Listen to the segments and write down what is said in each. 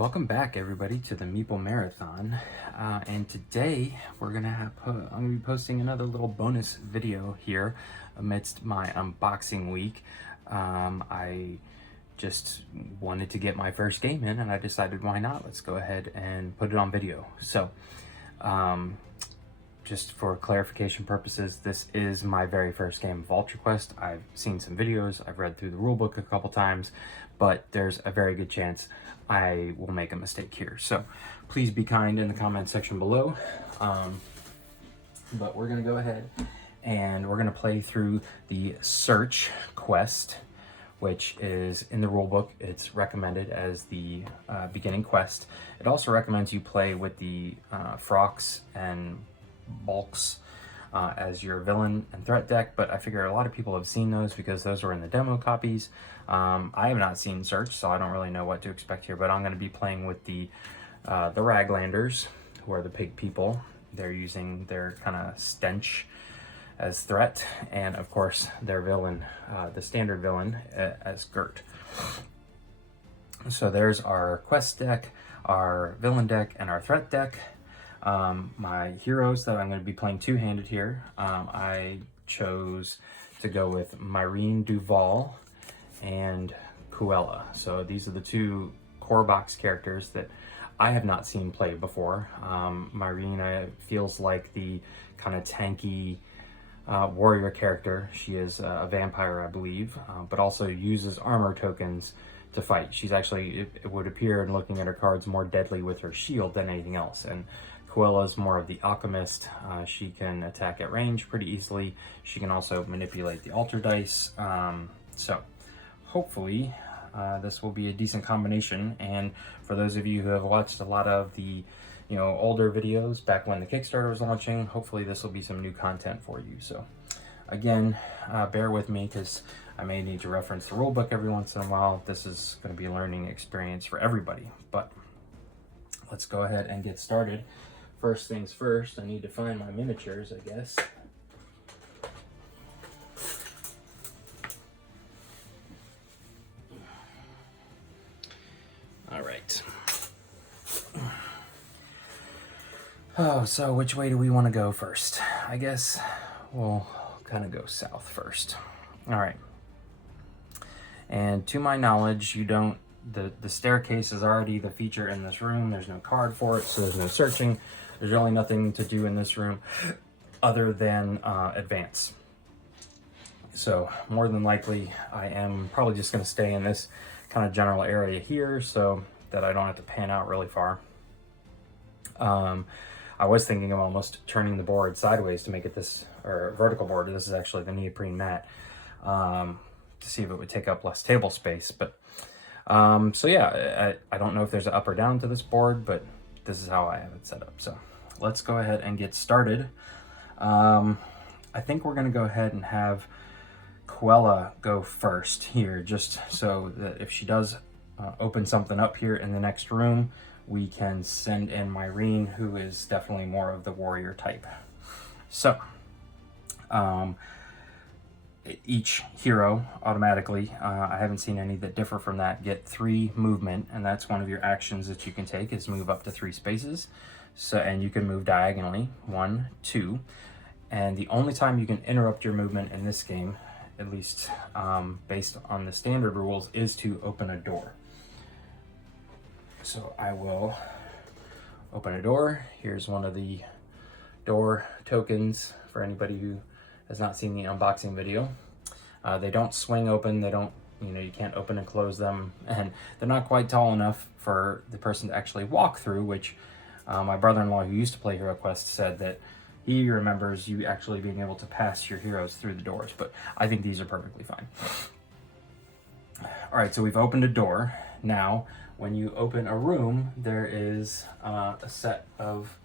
Welcome back, everybody, to the Meeple Marathon. And today I'm gonna be posting another little bonus video here amidst my unboxing week. I just wanted to get my first game in, and I decided, why not? Let's go ahead and put it on video. So, just for clarification purposes, this is my very first game of Ultra Quest. I've seen some videos, I've read through the rulebook a couple times, but there's a very good chance I will make a mistake here. So please be kind in the comment section below. But we're gonna go ahead and we're gonna play through the search quest, which is in the rulebook. It's recommended as the beginning quest. It also recommends you play with the Frocks and Bulks as your villain and threat deck, but I figure a lot of people have seen those because those were in the demo copies. I have not seen Search, so I don't really know what to expect here, but I'm going to be playing with the Raglanders, who are the pig people. They're using their kind of stench as threat, and of course their villain, the standard villain, as Gert. So there's our quest deck, our villain deck, and our threat deck. My heroes that I'm going to be playing two-handed here, I chose to go with Myreen Duval and Quella. So these are the two core box characters that I have not seen play before. Myreen feels like the kind of tanky warrior character. She is a vampire, I believe, but also uses armor tokens to fight. She's actually, it would appear in looking at her cards, more deadly with her shield than anything else. And Quella is more of the alchemist. She can attack at range pretty easily. She can also manipulate the altar dice. So hopefully this will be a decent combination. And for those of you who have watched a lot of the older videos back when the Kickstarter was launching, hopefully this will be some new content for you. So again, bear with me because I may need to reference the rulebook every once in a while. This is going to be a learning experience for everybody, but let's go ahead and get started. First things first, I need to find my miniatures, I guess. All right. Oh, so which way do we want to go first? I guess we'll kind of go south first. All right. And to my knowledge, the staircase is already the feature in this room. There's no card for it, so there's no searching. There's really nothing to do in this room other than advance. So more than likely, I am probably just going to stay in this kind of general area here so that I don't have to pan out really far. I was thinking of almost turning the board sideways to make it this, or vertical board. This is actually the neoprene mat, to see if it would take up less table space. But so yeah, I don't know if there's an up or down to this board, but this is how I have it set up. So let's go ahead and get started. I think we're going to go ahead and have Quella go first here, just so that if she does open something up here in the next room, we can send in Myreen, who is definitely more of the warrior type. So each hero automatically, I haven't seen any that differ from that, get 3 movement, and that's one of your actions that you can take, is move up to 3 spaces. So, and you can move diagonally, 1, 2, and the only time you can interrupt your movement in this game, at least based on the standard rules, is to open a door. So I will open a door. Here's one of the door tokens for anybody who has not seen the unboxing video. They don't swing open. They don't, you can't open and close them, and they're not quite tall enough for the person to actually walk through, which my brother-in-law, who used to play Hero Quest, said that he remembers you actually being able to pass your heroes through the doors, but I think these are perfectly fine. All right, so we've opened a door. Now, when you open a room, there is a set of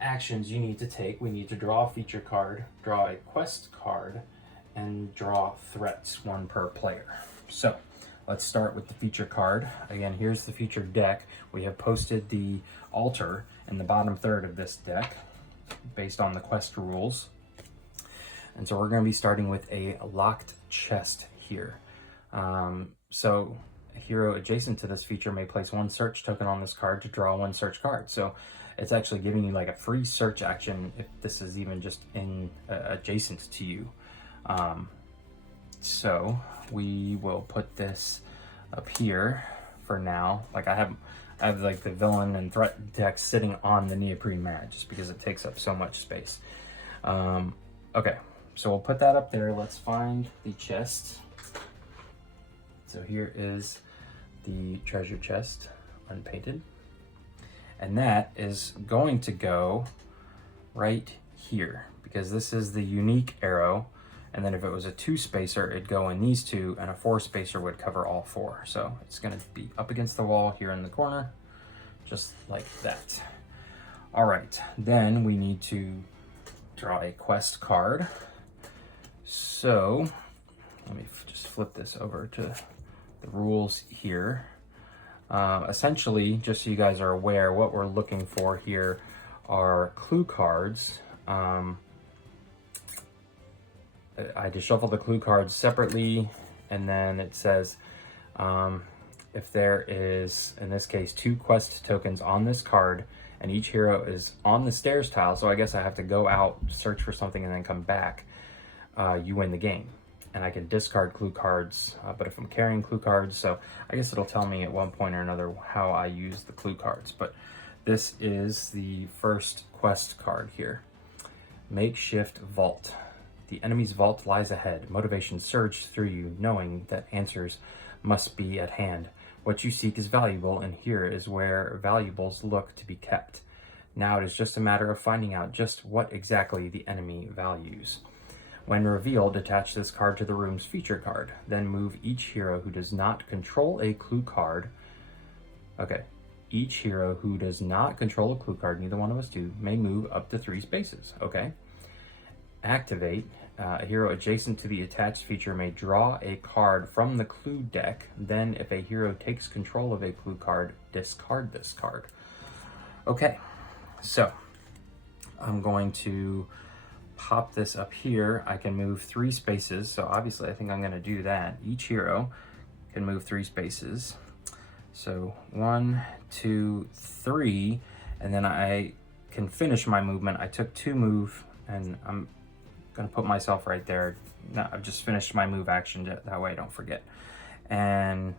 actions you need to take. We need to draw a feature card, draw a quest card, and draw threats, 1 per player. So let's start with the feature card. Again, here's the feature deck. We have posted the altar in the bottom third of this deck based on the quest rules. And so we're going to be starting with a locked chest here. So A hero adjacent to this feature may place one search token on this card to draw one search card. So it's actually giving you like a free search action if this is even just in adjacent to you. So we will put this up here for now. Like I have like the villain and threat deck sitting on the neoprene mat just because it takes up so much space. Okay, so we'll put that up there. Let's find the chest. So here is the treasure chest, unpainted. And that is going to go right here because this is the unique arrow. And then if it was a 2-spacer, it'd go in these two, and a 4-spacer would cover all 4. So it's gonna be up against the wall here in the corner, just like that. All right, then we need to draw a quest card. So let me just flip this over to the rules here. Essentially, just so you guys are aware, what we're looking for here are clue cards. I just shuffle the clue cards separately, and then it says if there is, in this case, 2 quest tokens on this card, and each hero is on the stairs tile, so I guess I have to go out, search for something, and then come back, you win the game. And I can discard clue cards, but if I'm carrying clue cards, so I guess it'll tell me at one point or another how I use the clue cards. But this is the first quest card here. Makeshift Vault. The enemy's vault lies ahead. Motivation surged through you, knowing that answers must be at hand. What you seek is valuable, and here is where valuables look to be kept. Now it is just a matter of finding out just what exactly the enemy values. When revealed, attach this card to the room's feature card. Then move each hero who does not control a clue card. Okay. Each hero who does not control a clue card, neither one of us do, may move up to 3 spaces. Okay. Activate. A hero adjacent to the attached feature may draw a card from the clue deck. Then, if a hero takes control of a clue card, discard this card. Okay, so I'm going to pop this up here. I can move 3 spaces, so obviously I think I'm going to do that. Each hero can move 3 spaces. So 1, 2, 3, and then I can finish my movement. I took 2 move, and I'm gonna put myself right there. No, I've just finished my move action, that way I don't forget. And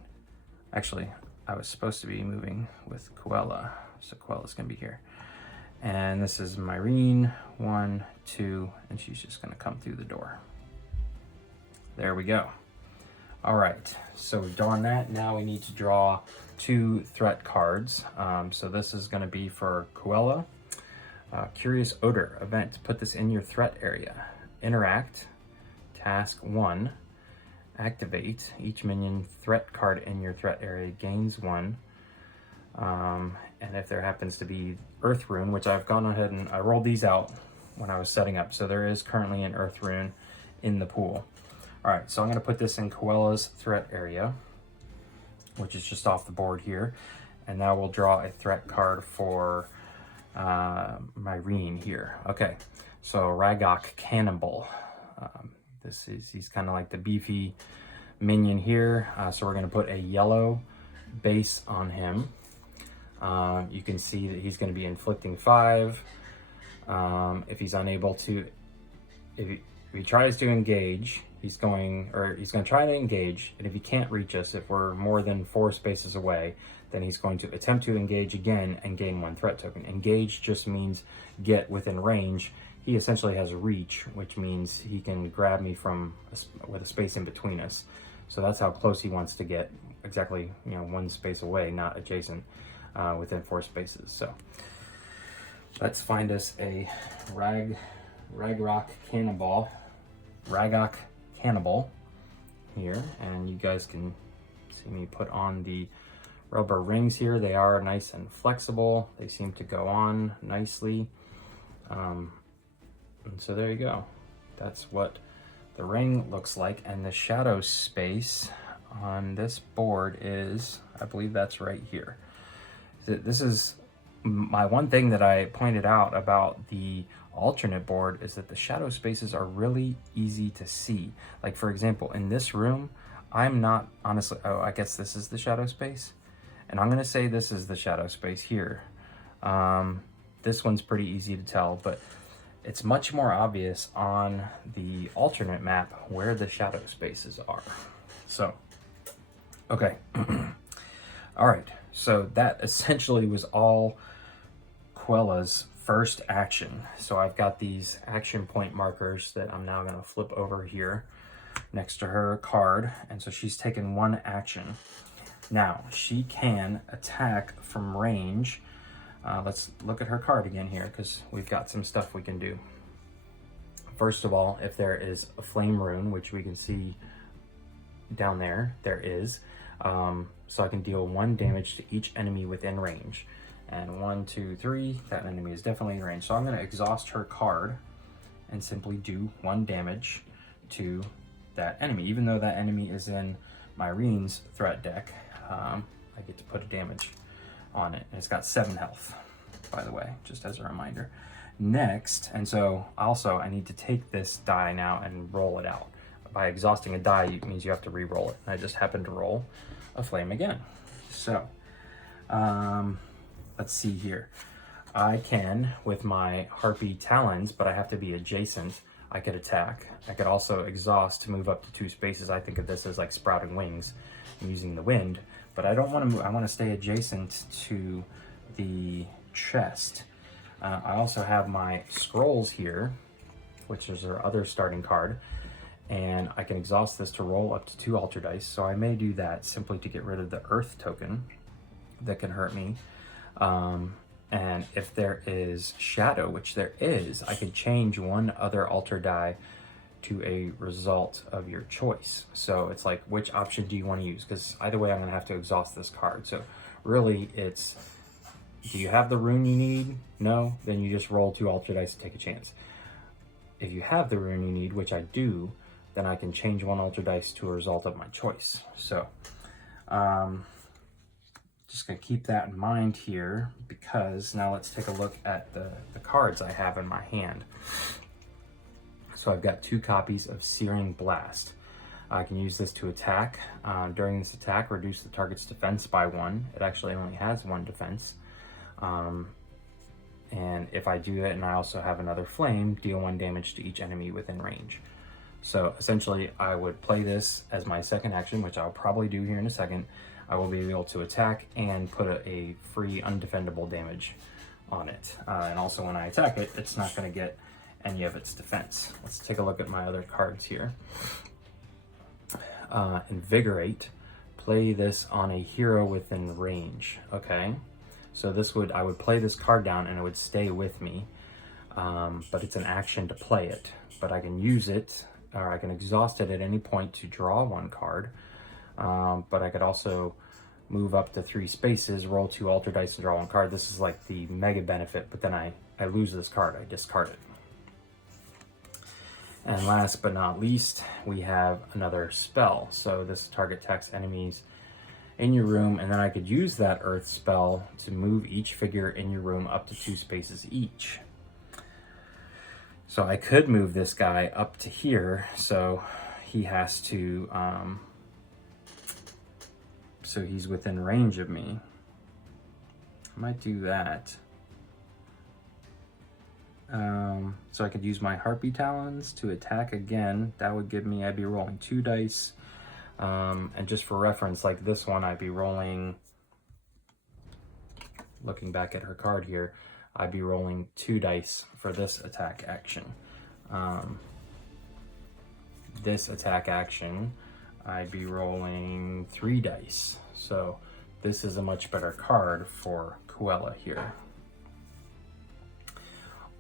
actually, I was supposed to be moving with Quella, so Quella's gonna be here. And this is Myreen, 1, 2, and she's just gonna come through the door. There we go. All right, so we've done that. Now we need to draw 2 threat cards. So this is gonna be for Quella. Curious Odor event. Put this in your threat area. Interact. Task 1. Activate. Each minion threat card in your threat area gains 1. And if there happens to be Earth Rune, which I've gone ahead and I rolled these out when I was setting up. So there is currently an Earth Rune in the pool. All right, so I'm going to put this in Quella's threat area, which is just off the board here. And now we'll draw a threat card for Myreen here. Okay, so Ragok Cannibal. He's kind of like the beefy minion here. So we're going to put a yellow base on him. You can see that he's going to be inflicting 5. If he's unable to, if he tries to engage, he's going to try to engage, and if he can't reach us, if we're more than 4 spaces away, then he's going to attempt to engage again and gain 1 threat token. Engage just means get within range. He essentially has reach, which means he can grab me with a space in between us. So that's how close he wants to get, exactly 1 space away, not adjacent, within 4 spaces. So let's find us a Ragok Cannibal here, and you guys can see me put on the rubber rings here. They are nice and flexible. They seem to go on nicely. And so there you go. That's what the ring looks like. And the shadow space on this board is, I believe that's right here. This is my one thing that I pointed out about the alternate board, is that the shadow spaces are really easy to see. Like, for example, in this room, I'm not, honestly, oh, I guess this is the shadow space. And I'm gonna say this is the shadow space here. This one's pretty easy to tell, but it's much more obvious on the alternate map where the shadow spaces are. So, okay. All right, so that essentially was all Quella's first action. So I've got these action point markers that I'm now gonna flip over here next to her card. And so she's taken one action. Now, she can attack from range. Let's look at her card again here, because we've got some stuff we can do. First of all, if there is a flame rune, which we can see down there, there is. So I can deal 1 damage to each enemy within range. And 1, 2, 3, that enemy is definitely in range. So I'm going to exhaust her card and simply do 1 damage to that enemy. Even though that enemy is in Myreen's threat deck, I get to put a damage on it. And it's got 7 health, by the way, just as a reminder. Next, and so also I need to take this die now and roll it out. By exhausting a die, it means you have to re-roll it. And I just happened to roll a flame again. So, let's see here. I can, with my Harpy Talons, but I have to be adjacent, I could attack. I could also exhaust to move up to 2 spaces. I think of this as like sprouting wings and using the wind, but I don't want to move. I want to stay adjacent to the chest. I also have my scrolls here, which is her other starting card, and I can exhaust this to roll up to 2 altar dice. So I may do that simply to get rid of the earth token that can hurt me. And if there is shadow, which there is, I can change 1 other altar die to a result of your choice. So it's like, which option do you want to use? Because either way, I'm going to have to exhaust this card. So really, it's, do you have the rune you need? No? Then you just roll 2 altar dice to take a chance. If you have the rune you need, which I do, then I can change 1 altar dice to a result of my choice. So, just gonna keep that in mind here, because now let's take a look at the cards I have in my hand. So I've got 2 copies of Searing Blast. I can use this to attack. During this attack, reduce the target's defense by 1. It actually only has 1 defense. And if I do it and I also have another flame, deal 1 damage to each enemy within range. So essentially, I would play this as my second action, which I'll probably do here in a second. I will be able to attack and put a free undefendable damage on it. And also when I attack it, it's not going to get any of its defense. Let's take a look at my other cards here. Invigorate. Play this on a hero within range. Okay, so this would, I would play this card down and it would stay with me, but it's an action to play it. But I can use it, or I can exhaust it at any point to draw 1 card. But I could also move up to 3 spaces, roll 2 altar dice, and draw 1 card. This is like the mega benefit, but then I lose this card, I discard it. And last but not least, we have another spell. So this target attacks enemies in your room, and then I could use that earth spell to move each figure in your room up to 2 spaces each. So I could move this guy up to here, so he has to, so he's within range of me. I might do that. So I could use my Harpy Talons to attack again. That would give me, I'd be rolling 2 dice. And just for reference, like this one, I'd be rolling, looking back at her card here, I'd be rolling 2 dice for this attack action. This attack action, I'd be rolling 3 dice. So this is a much better card for Quella here.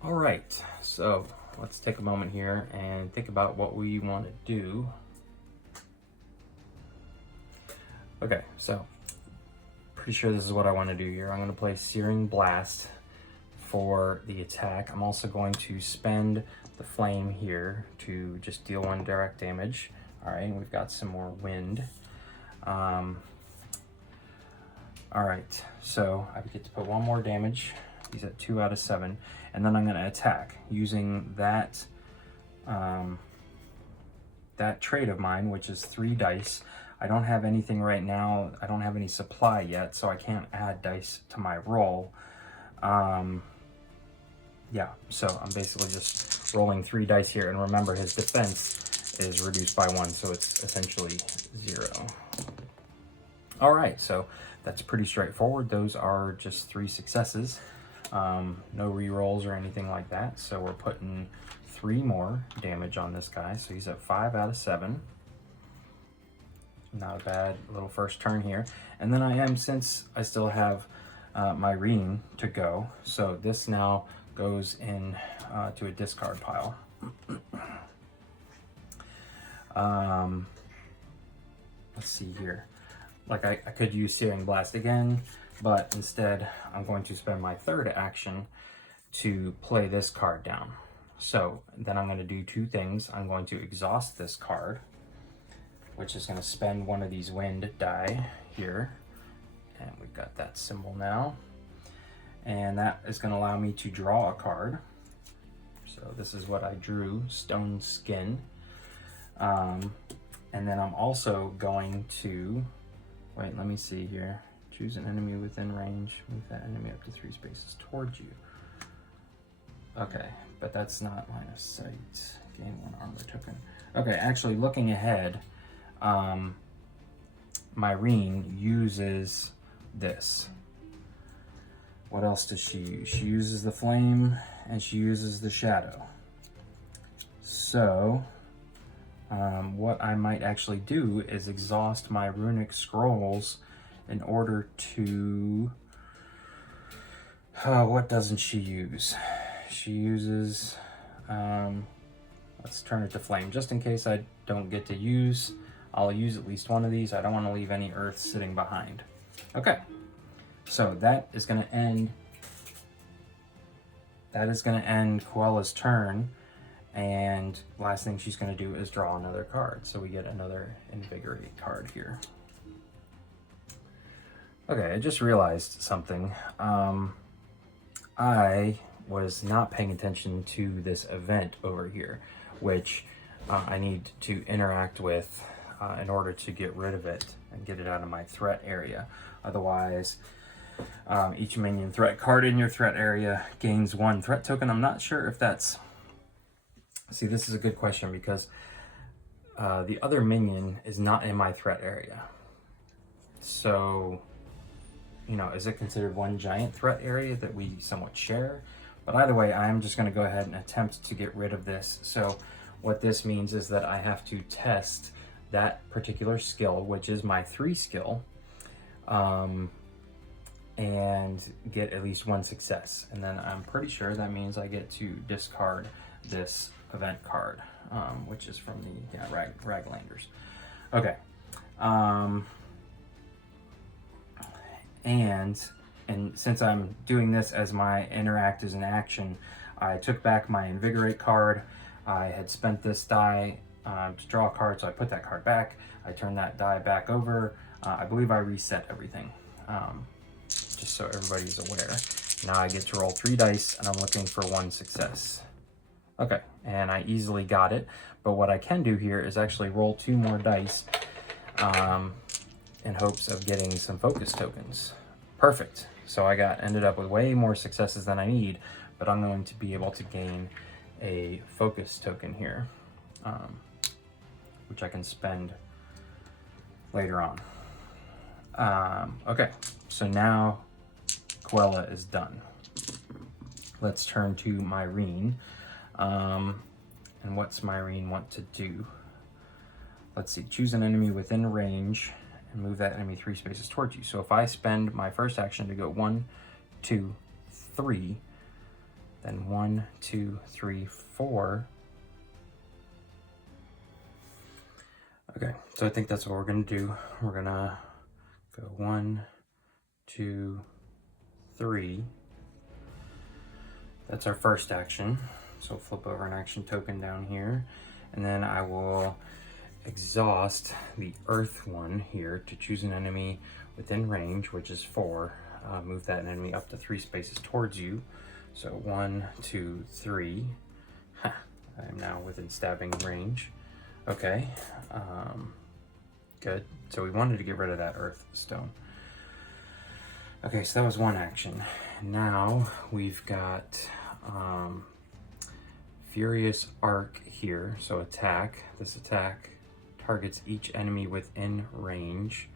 All right, so let's take a moment here and think about what we want to do. Okay, so pretty sure this is what I want to do here. I'm going to play Searing Blast for the attack. I'm also going to spend the flame here to just deal 1 direct damage. All right, we've got some more wind. All right, so I get to put 1 more damage. He's at 2 out of 7, and then I'm going to attack using that that trait of mine, which is 3 dice. I don't have anything right now. I don't have any supply yet, so I can't add dice to my roll. Yeah, so I'm basically just rolling 3 dice here. And remember, his defense is reduced by 1, so it's essentially 0. All right, so that's pretty straightforward. Those are just 3 successes. No re-rolls or anything like that. So we're putting 3 more damage on this guy. So he's at 5 out of 7. Not a bad little first turn here. And then I am, since I still have Myreen to go, so this now goes in to a discard pile. Let's see here. Like I could use Searing Blast again, but instead I'm going to spend my 3rd action to play this card down. So then I'm going to do 2 things. I'm going to exhaust this card, which is going to spend one of these wind die here. And we've got that symbol now. And that is going to allow me to draw a card. So this is what I drew, Stone Skin. And then I'm also going to, wait, let me see here. Choose an enemy within range, move that enemy up to 3 spaces towards you. Okay, but that's not line of sight. Gain 1 armor token. Okay, actually looking ahead, Myreen uses this. What else does she use? She uses the flame and she uses the shadow. So what I might actually do is exhaust my runic scrolls in order to, what doesn't she use? She uses, let's turn it to flame, just in case I don't get to use. I'll use at least one of these. I don't want to leave any earth sitting behind. Okay, so that is going to end Quella's turn, and last thing she's going to do is draw another card. So we get another Invigorate card here. Okay, I just realized something. I was not paying attention to this event over here, which I need to interact with in order to get rid of it and get it out of my threat area. Otherwise, each minion threat card in your threat area gains 1 threat token. I'm not sure if that's... See, this is a good question because the other minion is not in my threat area. So, you know, is it considered one giant threat area that we somewhat share? But either way, I'm just going to go ahead and attempt to get rid of this. So what this means is that I have to test that particular skill, which is my 3 skill, and get at least 1 success. And then I'm pretty sure that means I get to discard this event card, which is from the Raglanders. Okay. And since I'm doing this as my interact as an action, I took back my Invigorate card. I had spent this die to draw a card, so I put that card back. I turned that die back over. I believe I reset everything, just so everybody's aware. Now I get to roll 3 dice, and I'm looking for 1 success. Okay, and I easily got it. But what I can do here is actually roll 2 more dice in hopes of getting some focus tokens. Perfect. So I ended up with way more successes than I need, but I'm going to be able to gain a focus token here, which I can spend later on. Okay, so now Quella is done. Let's turn to Myreen. And what's Myreen want to do? Let's see, choose an enemy within range and move that enemy 3 spaces towards you. So if I spend my first action to go 1, 2, 3, then 1, 2, 3, 4. Okay, so I think that's what we're gonna do. We're gonna go 1, 2, 3. That's our first action. So flip over an action token down here, and then I will exhaust the earth one here to choose an enemy within range, which is 4. Move that enemy up to 3 spaces towards you. So 1, 2, 3. I am now within stabbing range. Okay, good. So we wanted to get rid of that earth stone. Okay, so that was one action. Now we've got Furious Arc here. So attack. This attack targets each enemy within range.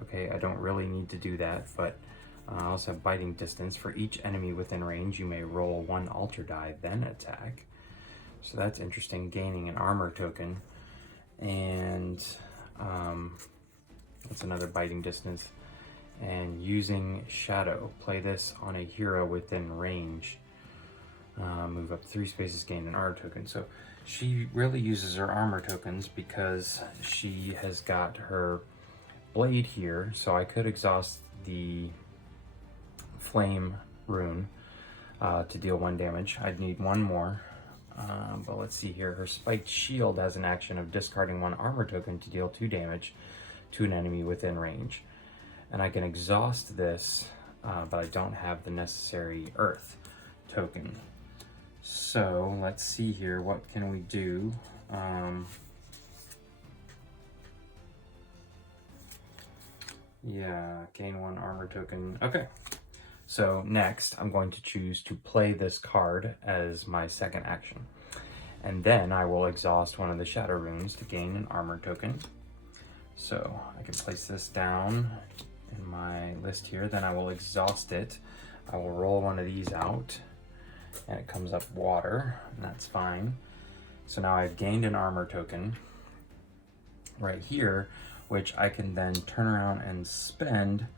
Okay, I don't really need to do that, but I also have Biting Distance. For each enemy within range, you may roll 1 altar die, then attack. So that's interesting, gaining an armor token. And that's another Biting Distance. And using Shadow, play this on a hero within range. Move up 3 spaces, gain an armor token. So she really uses her armor tokens because she has got her blade here. So I could exhaust the flame rune to deal 1 damage. I'd need 1 more. But let's see here. Her spiked shield has an action of discarding 1 armor token to deal 2 damage to an enemy within range. And I can exhaust this, but I don't have the necessary earth token. So let's see here. What can we do? Yeah, gain 1 armor token. Okay. So next, I'm going to choose to play this card as my second action. And then I will exhaust 1 of the shadow runes to gain an armor token. So I can place this down in my list here. Then I will exhaust it. I will roll 1 of these out, and it comes up water, and that's fine. So now I've gained an armor token right here, which I can then turn around and spend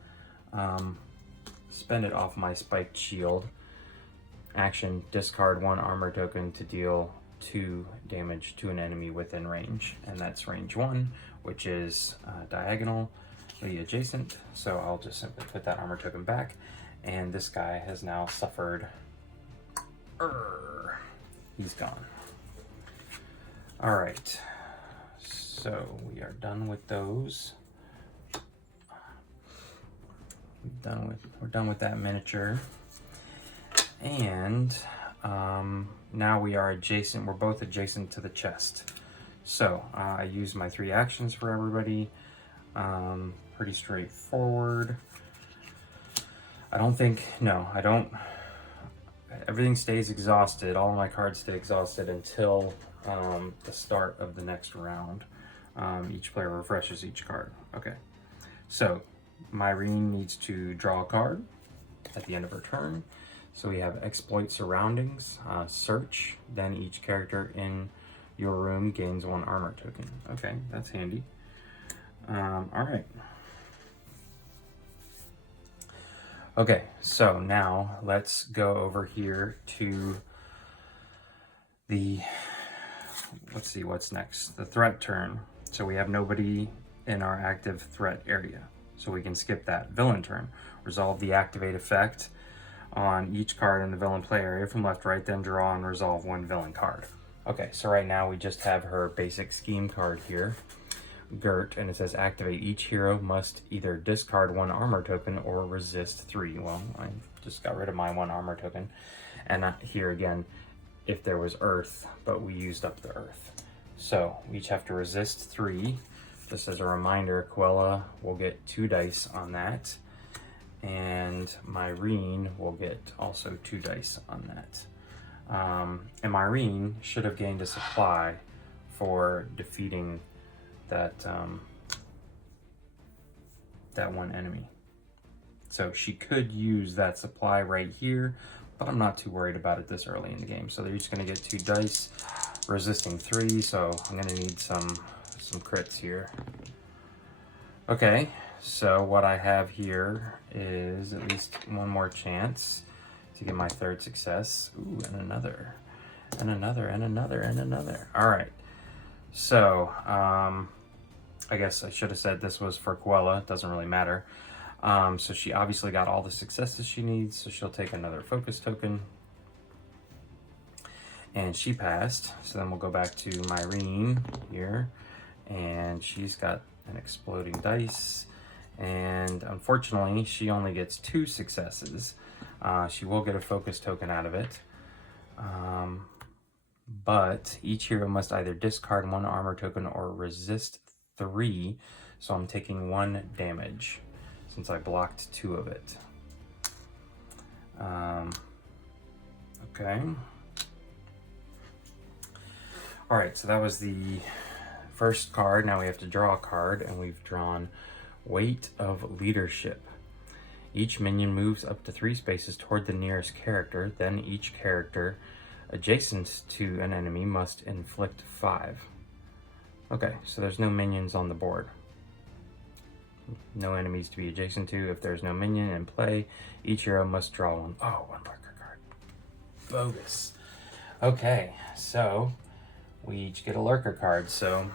it off my spiked shield. Action, discard 1 armor token to deal 2 damage to an enemy within range. And that's range 1, which is diagonally adjacent. So I'll just simply put that armor token back. And this guy has now suffered. He's gone. All right. So we are done with those. We're done with that miniature. And now we are adjacent. We're both adjacent to the chest. So I use my 3 actions for everybody. Pretty straightforward. I don't. Everything stays exhausted. All of my cards stay exhausted until the start of the next round. Each player refreshes each card. Okay. So Myreen needs to draw a card at the end of her turn. So we have Exploit Surroundings, Search, then each character in your room gains 1 armor token. Okay, that's handy. All right. Okay, so now let's go over here to the, let's see what's next, the threat turn. So we have nobody in our active threat area, so we can skip that. Villain turn, resolve the activate effect on each card in the villain play area from left to right, then draw and resolve 1 villain card. Okay, so right now we just have her basic scheme card here, Gert, and it says activate each hero must either discard 1 armor token or resist 3. Well, I just got rid of my 1 armor token. And here again, if there was earth, but we used up the earth. So we each have to resist 3. Just as a reminder, Quella will get 2 dice on that. And Myreen will get also 2 dice on that. And Myreen should have gained a supply for defeating that that 1 enemy. So she could use that supply right here, but I'm not too worried about it this early in the game. So they're just gonna get 2 dice, resisting 3, so I'm gonna need some crits here. Okay, so what I have here is at least 1 more chance to get my 3rd success. Ooh, and another, and another, and another, and another. All right. So, I guess I should have said this was for Quella. It doesn't really matter. So she obviously got all the successes she needs, so she'll take another focus token. And she passed. So then we'll go back to Myreen here. And she's got an exploding dice. And unfortunately, she only gets 2 successes. She will get a focus token out of it. but each hero must either discard 1 armor token or resist 3, so I'm taking 1 damage since I blocked 2 of it. Okay. All right, so that was the first card. Now we have to draw a card, and we've drawn Weight of Leadership. Each minion moves up to 3 spaces toward the nearest character, then each character adjacent to an enemy must inflict 5. Okay, so there's no minions on the board. No enemies to be adjacent to. If there's no minion in play, each hero must draw 1. Oh, 1 lurker card. Bogus. Okay, so we each get a lurker card. So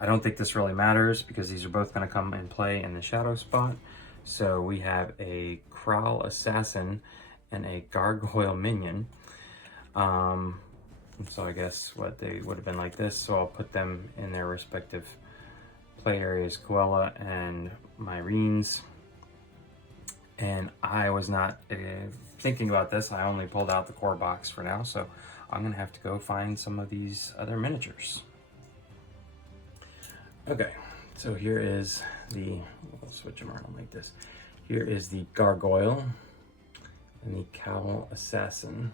I don't think this really matters because these are both going to come and play in the shadow spot. So we have a Crowl Assassin and a Gargoyle Minion. So I guess what they would have been like this. So I'll put them in their respective play areas, Quella and Myreen's. And I was not thinking about this. I only pulled out the core box for now. So I'm going to have to go find some of these other miniatures. Okay, so here is the, we'll switch them around like this. Here is the Gargoyle and the Cowl Assassin.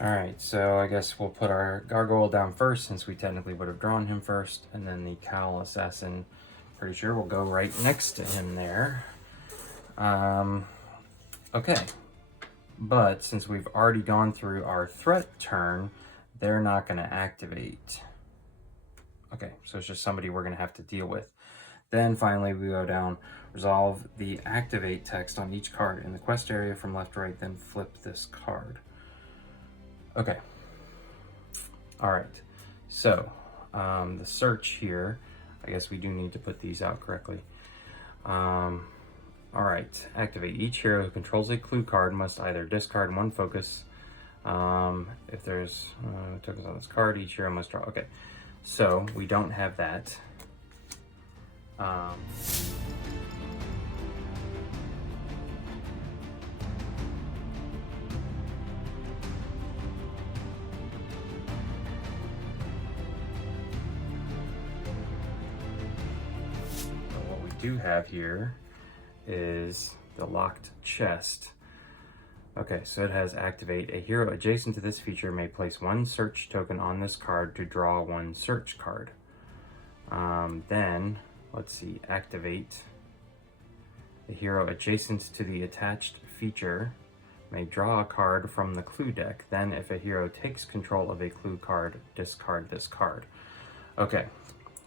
All right, so I guess we'll put our Gargoyle down first since we technically would have drawn him first, and then the Cowl Assassin, pretty sure will go right next to him there. Okay, but since we've already gone through our threat turn, they're not going to activate. Okay, so it's just somebody we're going to have to deal with. Then finally we go down, resolve the activate text on each card in the quest area from left to right, then flip this card. Okay. All right. So the search here, I guess we do need to put these out correctly. All right. Activate. Each hero who controls a clue card must either discard 1 focus. If there's tokens on this card, each hero must draw. Okay. So we don't have that. What we do have here is the locked chest. Okay, so it has activate. A hero adjacent to this feature may place 1 search token on this card to draw 1 search card. Then, let's see, activate. A hero adjacent to the attached feature may draw a card from the clue deck. Then, if a hero takes control of a clue card, discard this card. Okay,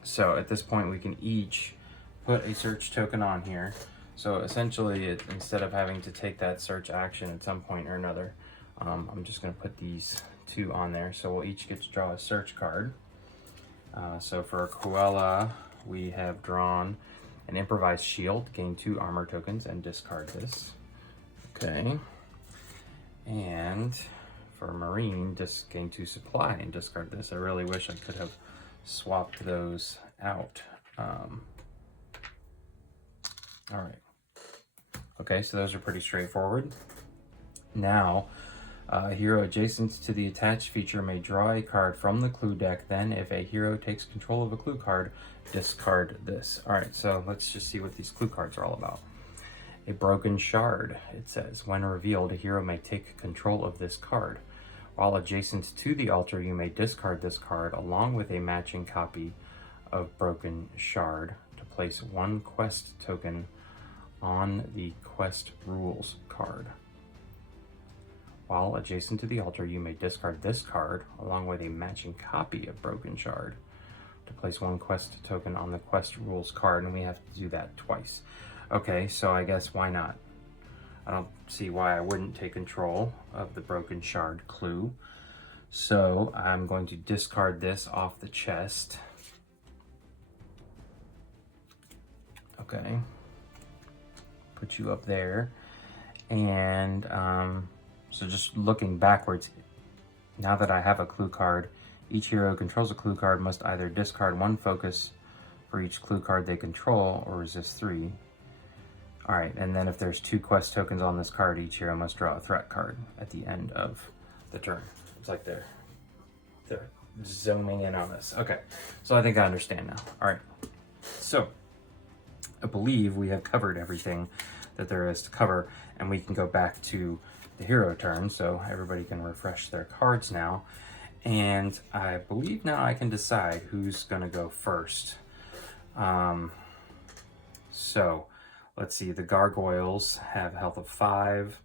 so at this point we can each put a search token on here. So essentially, instead of having to take that search action at some point or another, I'm just going to put these 2 on there. So we'll each get to draw a search card. So for Quella, we have drawn an improvised shield, gain 2 armor tokens, and discard this. Okay. And for Myreen, just gain 2 supply and discard this. I really wish I could have swapped those out. All right. Okay, so those are pretty straightforward. Now, a hero adjacent to the attached feature may draw a card from the clue deck. Then, if a hero takes control of a clue card, discard this. All right, so let's just see what these clue cards are all about. A broken shard, it says. When revealed, a hero may take control of this card. While adjacent to the altar, you may discard this card along with a matching copy of broken shard to place 1 quest token on the quest rules card. While adjacent to the altar, you may discard this card along with a matching copy of broken shard to place 1 quest token on the quest rules card, and we have to do that twice. Okay, so I guess why not? I don't see why I wouldn't take control of the broken shard clue. So I'm going to discard this off the chest. Okay. Put you up there. And so just looking backwards, now that I have a clue card, each hero who controls a clue card must either discard 1 focus for each clue card they control or resist 3. All right, and then if there's 2 quest tokens on this card, each hero must draw a threat card at the end of the turn. It's like they're zooming in on this. Okay, so I think I understand now. All right, so I believe we have covered everything that there is to cover, and we can go back to the hero turn, so everybody can refresh their cards now. And I believe now I can decide who's gonna go first. So let's see, the gargoyles have health of 5.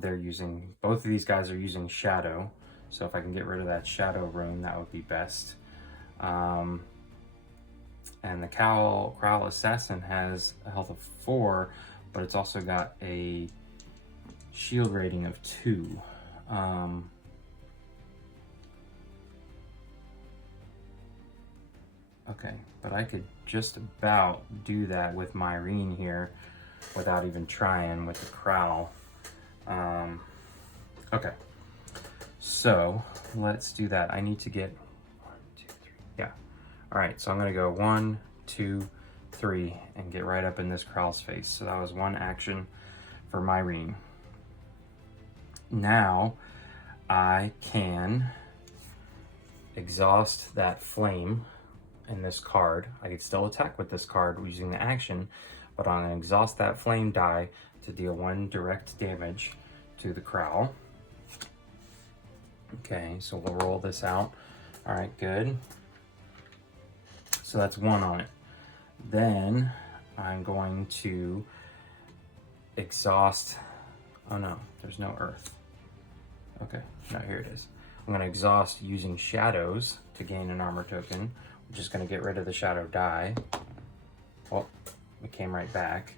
They're using, both of these guys are using shadow. So if I can get rid of that shadow rune, that would be best. And the Crowl Assassin has a health of 4, but it's also got a shield rating of 2. Okay, but I could just about do that with Myreen here without even trying with the Crowl. Okay, so let's do that. I need to get 1, 2, 3. Yeah. All right, so I'm gonna go 1, 2, 3 and get right up in this Crowl's face. So that was 1 action for Myreen. Now I can exhaust that flame in this card. I could still attack with this card using the action, but I'm going to exhaust that flame die to deal 1 direct damage to the Crowl. Okay, so we'll roll this out. All right, good. So that's 1 on it. Then I'm going to exhaust, oh no, there's no earth. Okay, now here it is. I'm going to exhaust using shadows to gain an armor token. I'm just going to get rid of the shadow die. Oh, it came right back.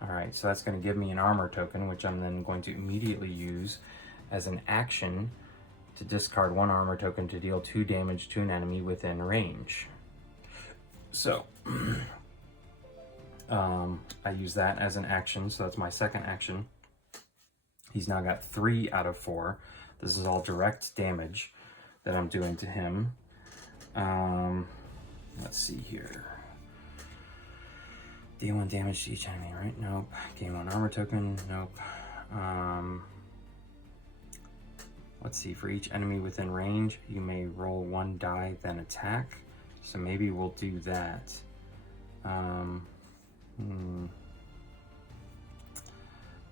All right, so that's going to give me an armor token, which I'm then going to immediately use as an action to discard 1 armor token to deal 2 damage to an enemy within range. So I use that as an action, so that's my second action. He's now got 3 out of 4. This is all direct damage that I'm doing to him. Let's see here. Deal 1 damage to each enemy, right? Nope. Gain 1 armor token. Nope. Let's see. For each enemy within range, you may roll 1 die, then attack. So maybe we'll do that.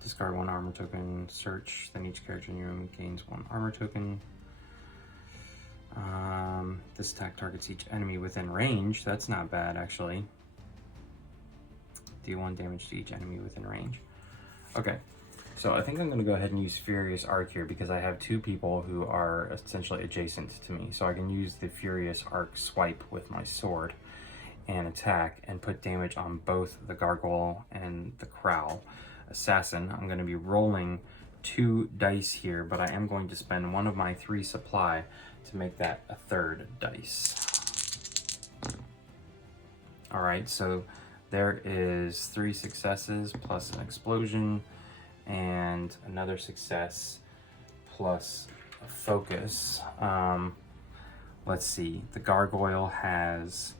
Discard 1 armor token, search, then each character in your room gains 1 armor token. This attack targets each enemy within range. That's not bad, actually. Deal 1 damage to each enemy within range. Okay, so I think I'm going to go ahead and use Furious Arc here because I have 2 people who are essentially adjacent to me. So I can use the Furious Arc swipe with my sword and attack and put damage on both the Gargoyle and the Crowl Assassin. I'm going to be rolling 2 dice here, but I am going to spend 1 of my 3 supply to make that a 3rd dice. All right, so there is 3 successes plus an explosion and another success plus a focus. Let's see, the Gargoyle has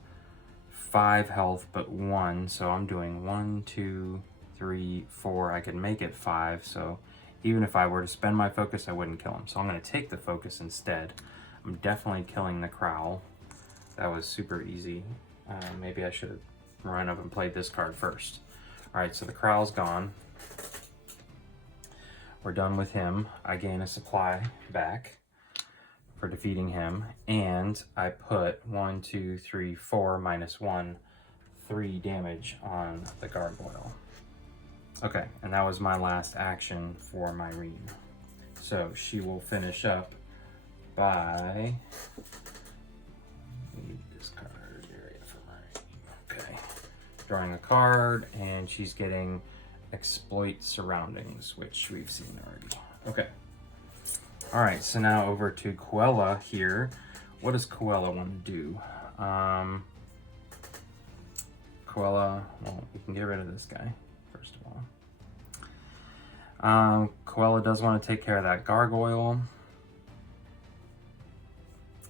5 health but 1, so I'm doing 1, 2, 3, 4. I could make it 5, so even if I were to spend my focus, I wouldn't kill him. So I'm going to take the focus instead. I'm definitely killing the Crowl. That was super easy. Maybe I should have run up and played this card first. All right, so the Crowl's gone. We're done with him. I gain a supply back for defeating him, and I put 1, 2, 3, 4 minus 1, 3 damage on the Gargoyle. Okay, and that was my last action for Myreen. So she will finish up by discard area for Myreen. Okay, drawing a card, and she's getting Exploit Surroundings, which we've seen already. Okay. All right, so now over to Quella here. What does Quella want to do? Quella, well, we can get rid of this guy, first of all. Quella does want to take care of that Gargoyle.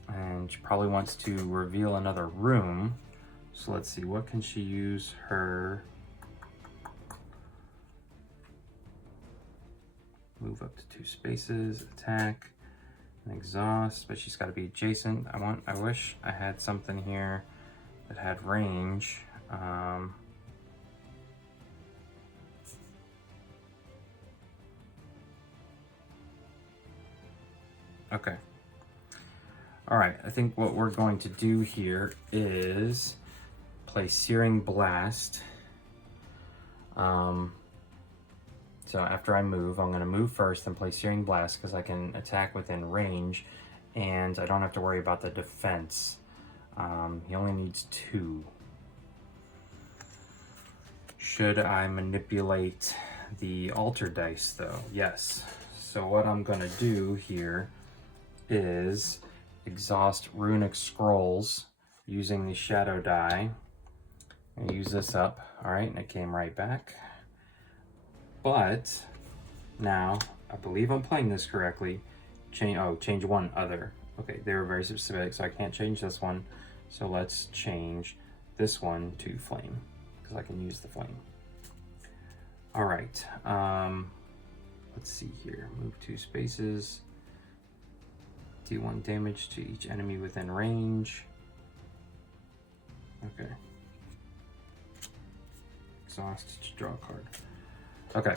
And she probably wants to reveal another room. So let's see, what can she use her to 2 spaces, attack, and exhaust, but she's got to be adjacent. I wish I had something here that had range. Okay. All right, I think what we're going to do here is play Searing Blast. So after I move, I'm going to move first and play Searing Blast because I can attack within range and I don't have to worry about the defense. He only needs 2. Should I manipulate the altar dice though? Yes. So what I'm going to do here is exhaust runic scrolls using the shadow die. And use this up. All right, and it came right back. But now, I believe I'm playing this correctly. Change one other. Okay, they were very specific, so I can't change this one. So let's change this one to flame, because I can use the flame. All right, let's see here. Move 2 spaces. Do 1 damage to each enemy within range. Okay. Exhaust to draw a card. Okay,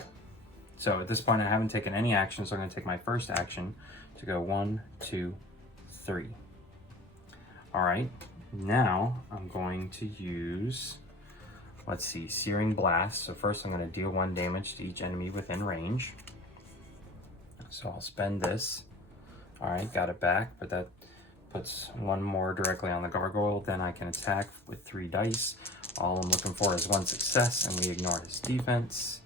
so at this point I haven't taken any action, so I'm going to take my first action to go 1, 2, 3. All right, now I'm going to use, let's see, Searing Blast. So first I'm going to deal 1 damage to each enemy within range. So I'll spend this. All right, got it back, but that puts 1 more directly on the gargoyle. Then I can attack with 3 dice. All I'm looking for is 1 success, and we ignore his defense.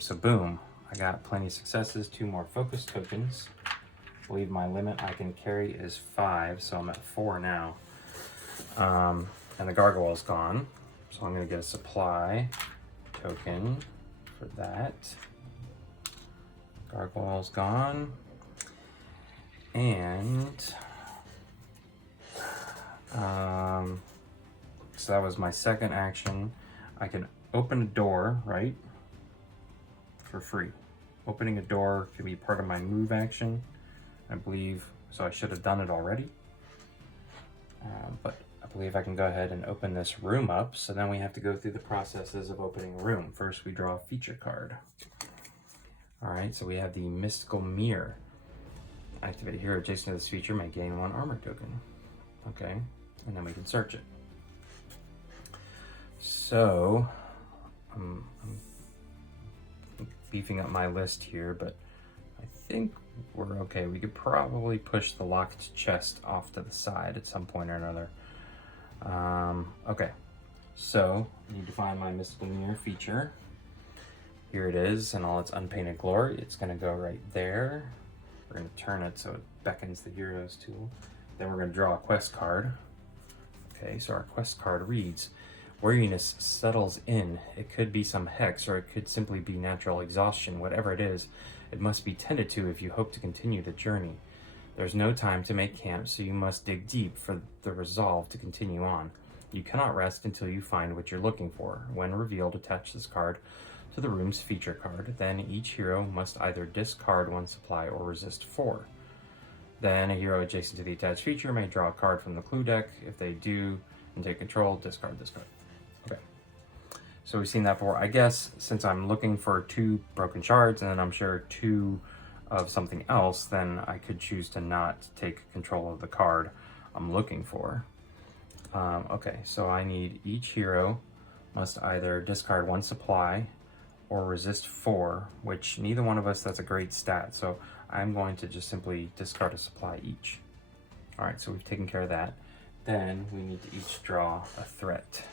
So boom, I got plenty of successes, 2 more focus tokens. I believe my limit I can carry is 5, so I'm at 4 now. And the gargoyle is gone, so I'm gonna get a supply token for that. Gargoyle's gone. And so that was my second action. I can open a door, right? For free. Opening a door can be part of my move action, I believe, so I should have done it already. But I believe I can go ahead and open this room up, so then we have to go through the processes of opening a room. First, we draw a feature card. All right, so we have the Mystical Mirror. Activate a hero adjacent to this feature may gain 1 armor token. Okay, and then we can search it. So, I'm beefing up my list here, but I think we're okay. We could probably push the locked chest off to the side at some point or another. Okay, so I need to find my Mystical Mirror feature. Here it is in all its unpainted glory. It's going to go right there. We're going to turn it so it beckons the hero's tool. Then we're going to draw a quest card. Okay, so our quest card reads, weariness settles in. It could be some hex, or it could simply be natural exhaustion. Whatever it is, it must be tended to if you hope to continue the journey. There's no time to make camp, so you must dig deep for the resolve to continue on. You cannot rest until you find what you're looking for. When revealed, attach this card to the room's feature card. Then each hero must either discard 1 supply or resist 4. Then a hero adjacent to the attached feature may draw a card from the clue deck. If they do and take control, discard this card. Okay, so we've seen that before. I guess since I'm looking for 2 broken shards and then I'm sure 2 of something else, then I could choose to not take control of the card I'm looking for. Okay, so I need each hero must either discard 1 supply or resist 4, which neither one of us, that's a great stat. So I'm going to just simply discard a supply each. All right, so we've taken care of that. Then we need to each draw a threat.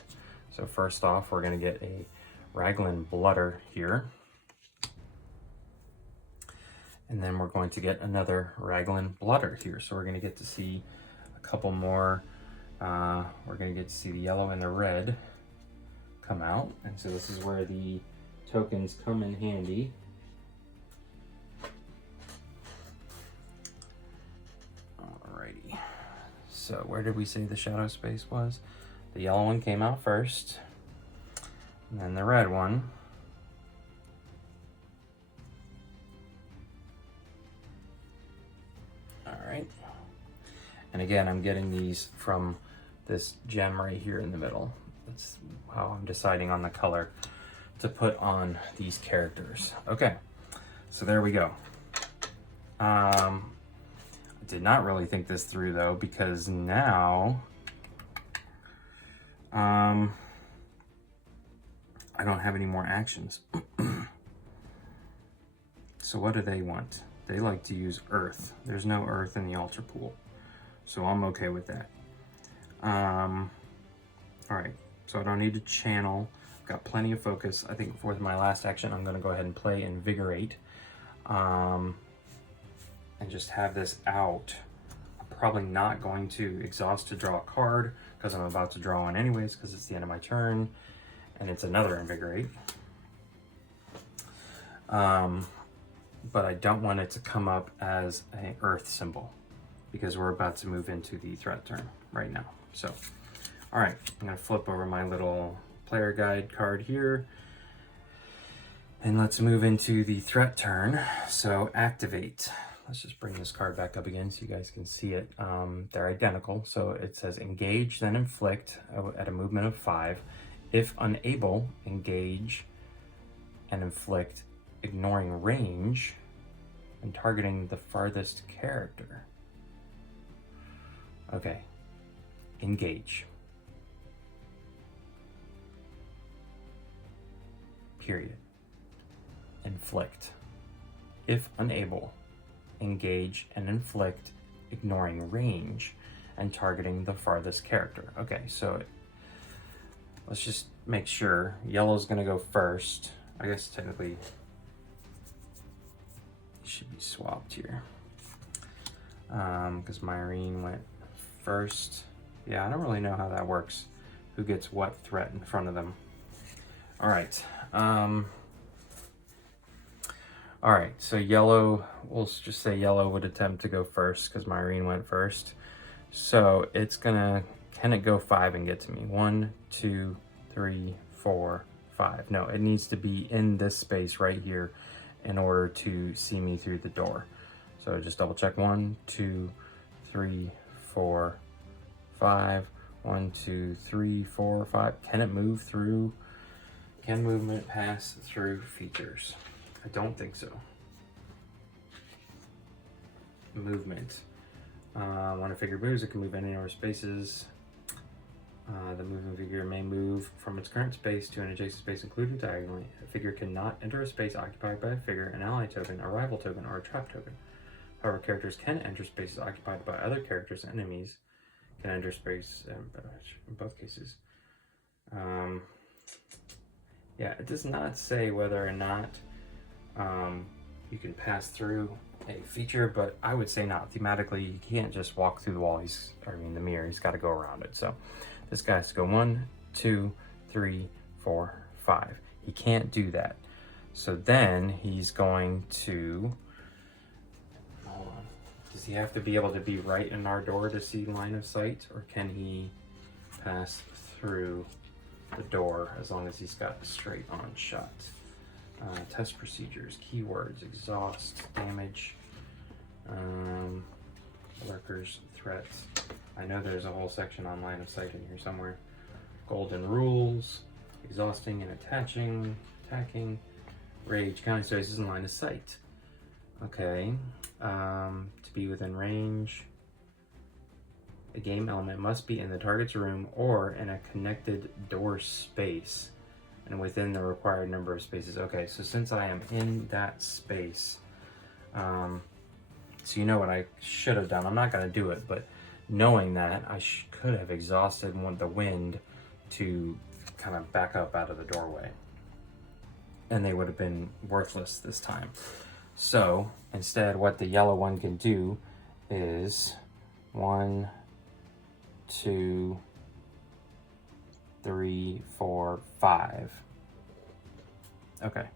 So first off, we're gonna get a Raglan Blooder here. And then we're going to get another Raglan Blooder here. So we're gonna get to see a couple more. We're gonna get to see the yellow and the red come out. And so this is where the tokens come in handy. Alrighty. So where did we say the shadow space was? The yellow one came out first, and then the red one. All right. And again, I'm getting these from this gem right here in the middle. That's how I'm deciding on the color to put on these characters. Okay, so there we go. I did not really think this through though, because now I don't have any more actions. So what do they want? They like to use earth. There's no earth in the altar pool, so I'm okay with that. All right, so I don't need to channel. I've got plenty of focus. I think for my last action, I'm gonna go ahead and play Invigorate. And just have this out. I'm probably not going to exhaust to draw a card because I'm about to draw one anyways because it's the end of my turn and it's another Invigorate. But I don't want it to come up as an earth symbol because we're about to move into the threat turn right now. So, all right, I'm gonna flip over my little player guide card here and let's move into the threat turn. So activate. Let's just bring this card back up again so you guys can see it. They're identical. So it says engage, then inflict at a movement of 5. If unable, engage and inflict, ignoring range and targeting the farthest character. Okay, engage. Period. Inflict. If unable, engage and inflict, ignoring range and targeting the farthest character. Okay, so let's just make sure. Yellow's gonna go first. I guess technically it should be swapped here. Because Myreen went first. Yeah, I don't really know how that works. Who gets what threat in front of them. All right. All right, so yellow, we'll just say yellow would attempt to go first because Myreen went first. So it's gonna, can it go 5 and get to me? 1, 2, 3, 4, 5. No, it needs to be in this space right here in order to see me through the door. So just double check. 1, 2, 3, 4, 5. 1, 2, 3, 4, 5. Can it move through? Can movement pass through features? I don't think so. Movement. When a figure moves, it can move any number of spaces. The moving figure may move from its current space to an adjacent space, including diagonally. A figure cannot enter a space occupied by a figure, an ally token, a rival token, or a trap token. However, characters can enter spaces occupied by other characters and enemies. Can enter space in both cases. Yeah, it does not say whether or not you can pass through a feature, but I would say not. Thematically, you can't just walk through the wall. The mirror. He's got to go around it. So this guy has to go 1, 2, 3, 4, 5. He can't do that. So then he's going to, hold on. Does he have to be able to be right in our door to see line of sight, or can he pass through the door as long as he's got a straight on shot? Test procedures, keywords, exhaust, damage, lurkers, threats. I know there's a whole section on line of sight in here somewhere. Golden rules, exhausting and attaching, attacking, rage, counting spaces in line of sight. Okay, to be within range, a game element must be in the target's room or in a connected door space and within the required number of spaces. Okay, so since I am in that space, so you know what I should have done. I'm not gonna do it, but knowing that, I could have exhausted the wind to kind of back up out of the doorway. And they would have been worthless this time. So instead, what the yellow one can do is 1, 2, 3, 4, 5. Okay,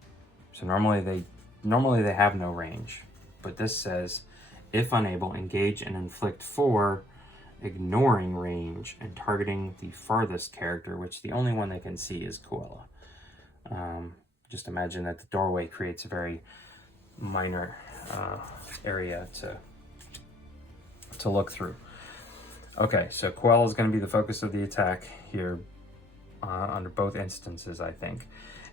so normally they have no range, but this says if unable, engage and inflict 4, ignoring range and targeting the farthest character, which the only one they can see is Quella. Just imagine that the doorway creates a very minor area to to look through. Okay, so Quella is going to be the focus of the attack here under both instances, I think.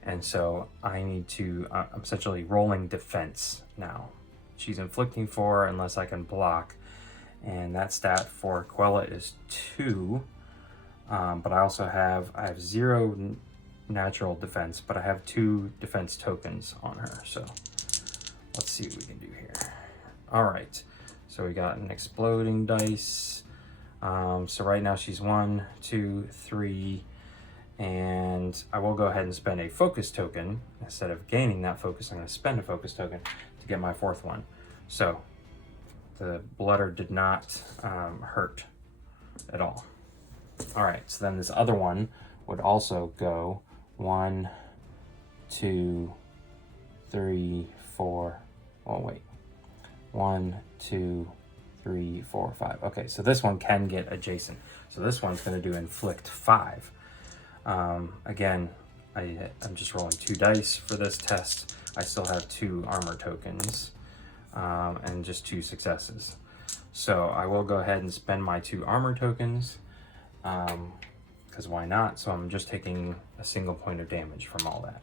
And so I need to, I'm essentially rolling defense now. She's inflicting 4 unless I can block. And that stat for Quella is 2. But I also have, I have 0 natural defense, but I have 2 defense tokens on her. So let's see what we can do here. All right, so we got an exploding dice. So right now she's 1, 2, 3, and I will go ahead and spend a focus token. Instead of gaining that focus, I'm going to spend a focus token to get my 4th one. So the blooder did not hurt at all. All right, so then this other one would also go 1, 2, 3, 4. Oh wait, 1, 2, 3, 4, 5. Okay, so this one can get adjacent. So this one's going to do inflict 5. Again, I'm just rolling 2 dice for this test. I still have 2 armor tokens and just 2 successes. So I will go ahead and spend my 2 armor tokens because why not? So I'm just taking a single point of damage from all that.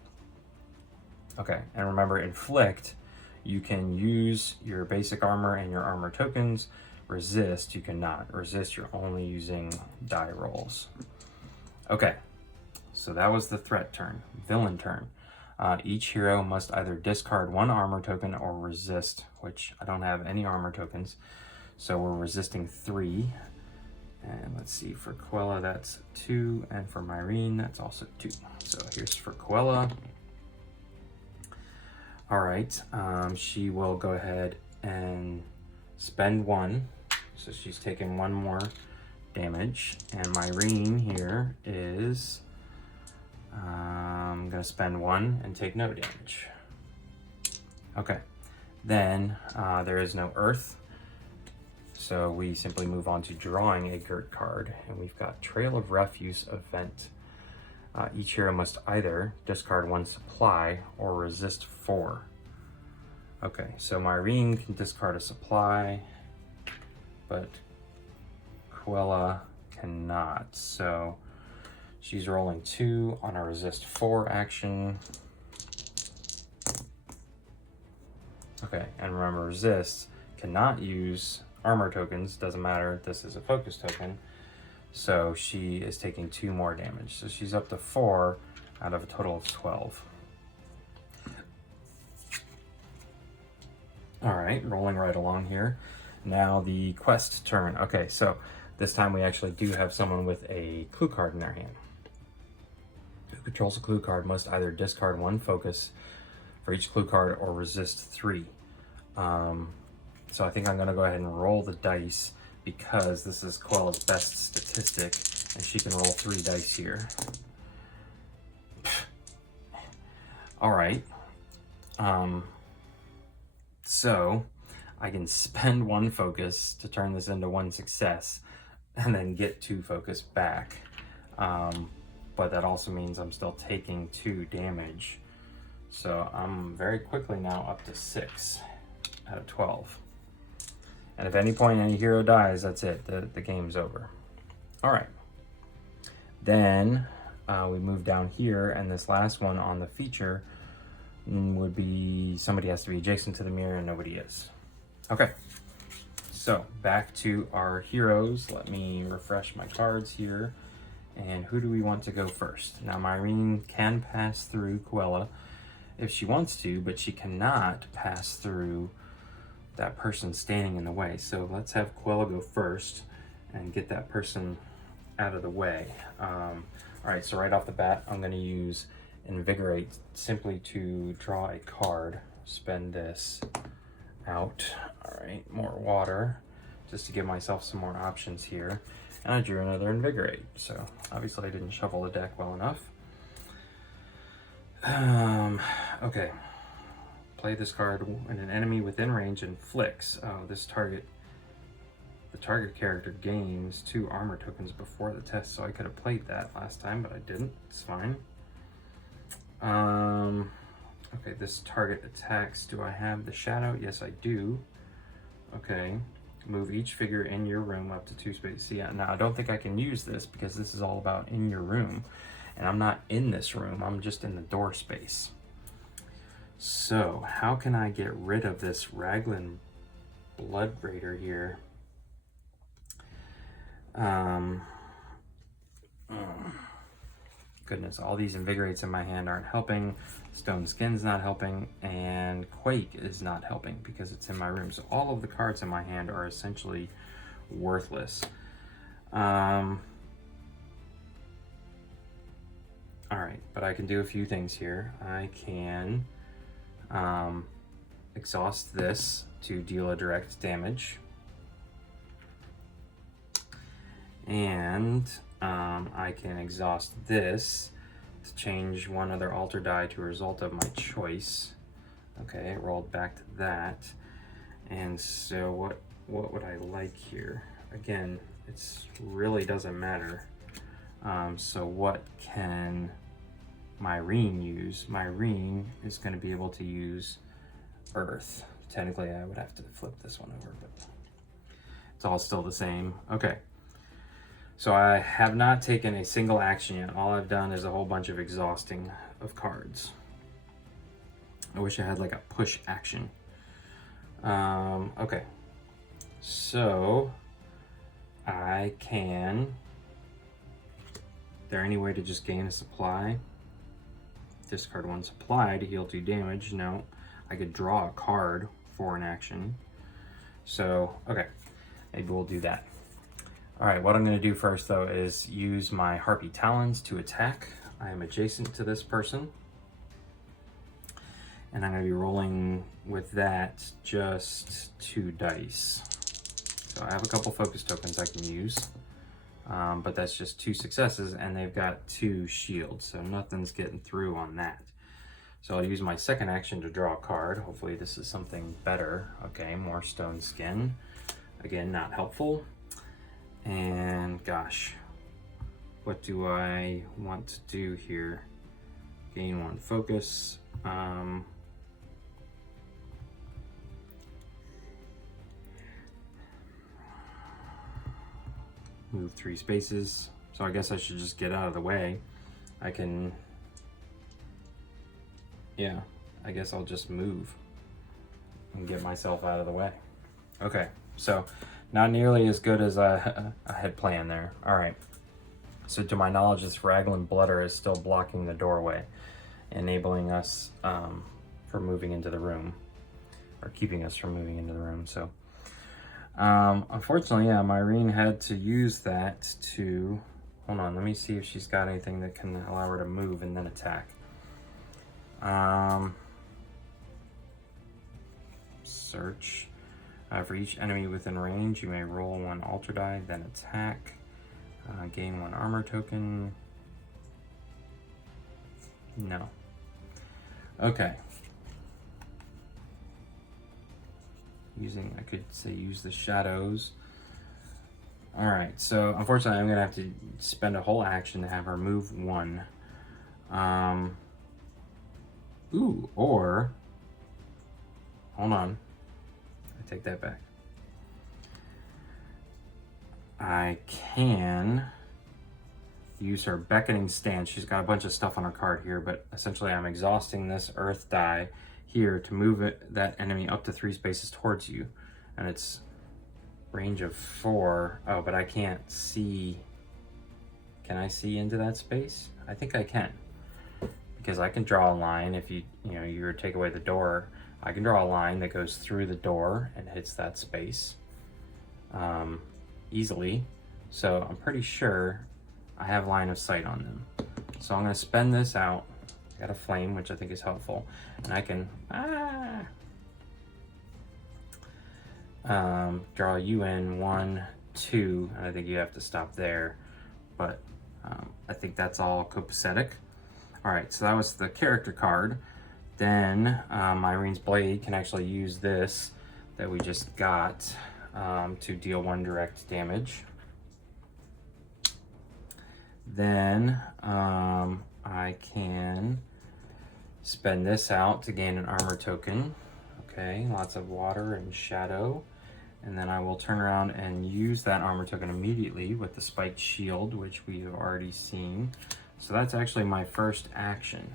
Okay, and remember, inflict, you can use your basic armor and your armor tokens. Resist, you cannot. Resist, you're only using die rolls. Okay, so that was the threat turn. Villain turn. Each hero must either discard 1 armor token or resist, which I don't have any armor tokens. So we're resisting 3. And let's see, for Quella, that's 2. And for Myreen, that's also 2. So here's for Quella. All right, she will go ahead and spend 1. So she's taking 1 more damage. And Myreen here is, I'm gonna spend 1 and take no damage. Okay, then there is no earth. So we simply move on to drawing a Gert card. And we've got Trail of Refuse event. Each hero must either discard 1 supply or resist 4. Okay, so Myreen can discard a supply, but Quella cannot. So she's rolling 2 on a resist 4 action. Okay, and remember, resist cannot use armor tokens. Doesn't matter, this is a focus token. So she is taking 2 more damage. So she's up to 4 out of a total of 12. All right, rolling right along here. Now the quest turn. Okay, so this time we actually do have someone with a clue card in their hand. Who controls a clue card must either discard 1 focus for each clue card or resist 3. So I think I'm gonna go ahead and roll the dice because this is Quella's best statistic and she can roll 3 dice here. All right. So I can spend 1 focus to turn this into 1 success and then get 2 focus back. But that also means I'm still taking 2 damage. So I'm very quickly now up to 6 out of 12. And if at any point any hero dies, that's it. The game's over. All right. Then we move down here, and this last one on the feature would be somebody has to be adjacent to the mirror, and nobody is. Okay. So back to our heroes. Let me refresh my cards here. And who do we want to go first? Now, Myreen can pass through Quella if she wants to, but she cannot pass through that person standing in the way. So let's have Quella go first and get that person out of the way. All right, so right off the bat, I'm gonna use Invigorate simply to draw a card. Spend this out. All right, more water, just to give myself some more options here. And I drew another Invigorate, so obviously I didn't shuffle the deck well enough. Okay. Play this card when an enemy within range inflicts. Oh, the target character gains 2 armor tokens before the test, so I could have played that last time, but I didn't. It's fine. Okay, this target attacks. Do I have the shadow? Yes, I do. Okay. Move each figure in your room up to 2 spaces. See, now I don't think I can use this because this is all about in your room. And I'm not in this room, I'm just in the door space. So, how can I get rid of this Raglan Blood Raider here? Goodness, all these invigorates in my hand aren't helping. Stone Skin's not helping, and Quake is not helping because it's in my room. So all of the cards in my hand are essentially worthless. All right, but I can do a few things here. I can exhaust this to deal a direct damage. And I can exhaust this to change one other altar die to a result of my choice. Okay, it rolled back to that. And so what would I like here? Again, it really doesn't matter. So what can Myreen use? Myreen is going to be able to use Earth. Technically, I would have to flip this one over, but it's all still the same. Okay. So I have not taken a single action yet. All I've done is a whole bunch of exhausting of cards. I wish I had like a push action. Okay. So I can... Is there any way to just gain a supply? Discard 1 supply to heal 2 damage. No. I could draw a card for an action. So, okay. Maybe we'll do that. Alright, what I'm going to do first though is use my Harpy Talons to attack. I am adjacent to this person. And I'm going to be rolling with that just 2 dice. So I have a couple focus tokens I can use. But that's just 2 successes and they've got 2 shields. So nothing's getting through on that. So I'll use my second action to draw a card. Hopefully this is something better. Okay, more Stone Skin. Again, not helpful. And gosh, what do I want to do here? Gain 1 focus. Move 3 spaces. So I guess I should just get out of the way. I can, yeah, I guess I'll just move and get myself out of the way. Okay, so not nearly as good as I had planned there. All right. So to my knowledge, this Raglan Blooder is still blocking the doorway, enabling us from moving into the room, or keeping us from moving into the room. So unfortunately, yeah, Myreen had to use that to, hold on, let me see if she's got anything that can allow her to move and then attack. Search. For each enemy within range, you may roll 1 altar die, then attack. Gain 1 armor token. No. Okay. I could say use the shadows. Alright, so unfortunately I'm going to have to spend a whole action to have her move 1. Ooh, or... Hold on. I take that back. I can use her beckoning stance. She's got a bunch of stuff on her card here, but essentially I'm exhausting this earth die here to move that enemy up to 3 spaces towards you. And it's range of 4. Oh, but I can't see. Can I see into that space? I think I can. Because I can draw a line. If you were to take away the door, I can draw a line that goes through the door and hits that space easily. So I'm pretty sure I have line of sight on them. So I'm going to spend this out. I got a flame, which I think is helpful. And I can draw you in 1, 2, and I think you have to stop there. But I think that's all copacetic. All right, so that was the character card. Then Myreen's Blade can actually use this that we just got to deal 1 direct damage. Then I can spend this out to gain an armor token. Okay, lots of water and shadow. And then I will turn around and use that armor token immediately with the spiked shield, which we have already seen. So that's actually my first action.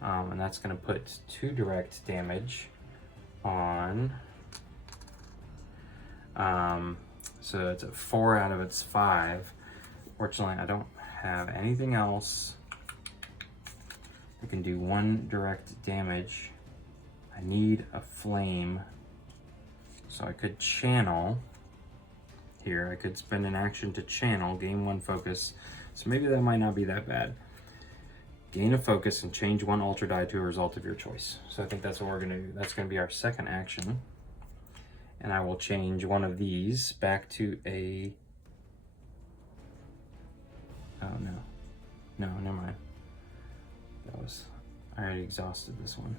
And that's going to put 2 direct damage on. So it's a 4 out of its 5. Fortunately, I don't have anything else that can do 1 direct damage. I need a flame. So I could channel here. I could spend an action to channel, gain 1 focus. So maybe that might not be that bad. Gain a focus and change 1 altar die to a result of your choice. So I think that's what we're gonna do. That's gonna be our second action. And I will change 1 of these back to a, oh no. No, never mind. I already exhausted this one.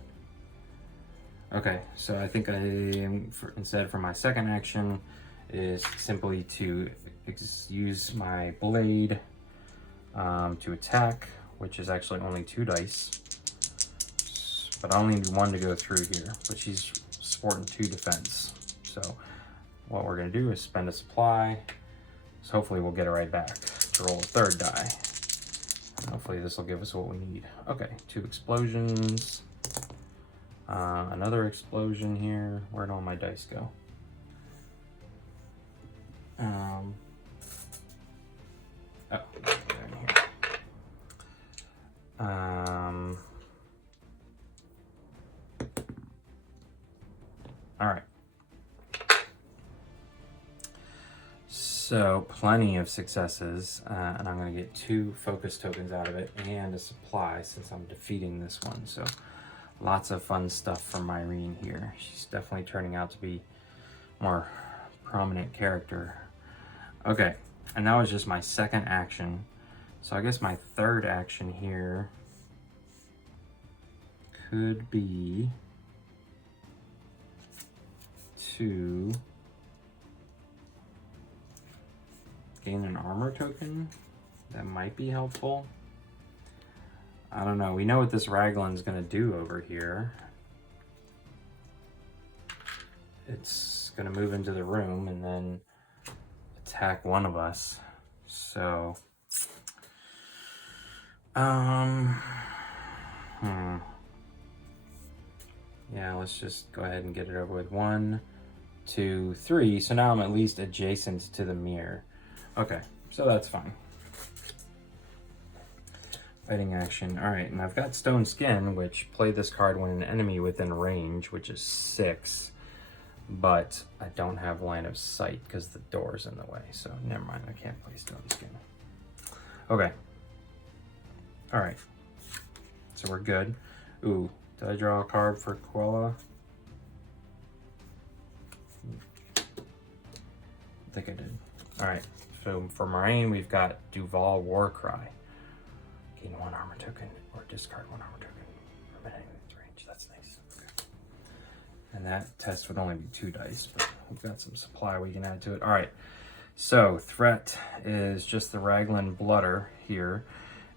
Okay, so I think instead for my second action is simply to use my blade to attack, which is actually only 2 dice. But I only need 1 to go through here, but she's sporting 2 defense. So what we're gonna do is spend a supply. So hopefully we'll get it right back to roll a 3rd die. And hopefully this will give us what we need. Okay, 2 explosions. Another explosion here. Where'd all my dice go? Oh, they're in here. All right. So plenty of successes, and I'm gonna get 2 focus tokens out of it and a supply since I'm defeating this one. So lots of fun stuff from Myreen here. She's definitely turning out to be more prominent character. Okay, and that was just my second action. So I guess my third action here could be to gain an armor token. That might be helpful. I don't know. We know what this Raglan's gonna do over here. It's gonna move into the room and then attack one of us. So, yeah, let's just go ahead and get it over with. 1, 2, 3. So now I'm at least adjacent to the mirror. Okay, so that's fine. Fighting action. All right, and I've got Stone Skin, which play this card when an enemy within range, which is 6. But I don't have line of sight because the door's in the way. So never mind, I can't play Stone Skin. Okay. All right. So we're good. Ooh, did I draw a card for Quella? I think I did. All right. So for Myreen, we've got Duval Warcry. Gain 1 armor token or discard 1 armor token. Remaining range. That's nice. Okay. And that test would only be 2 dice, but we've got some supply we can add to it. All right. So threat is just the Raglan Blooder here.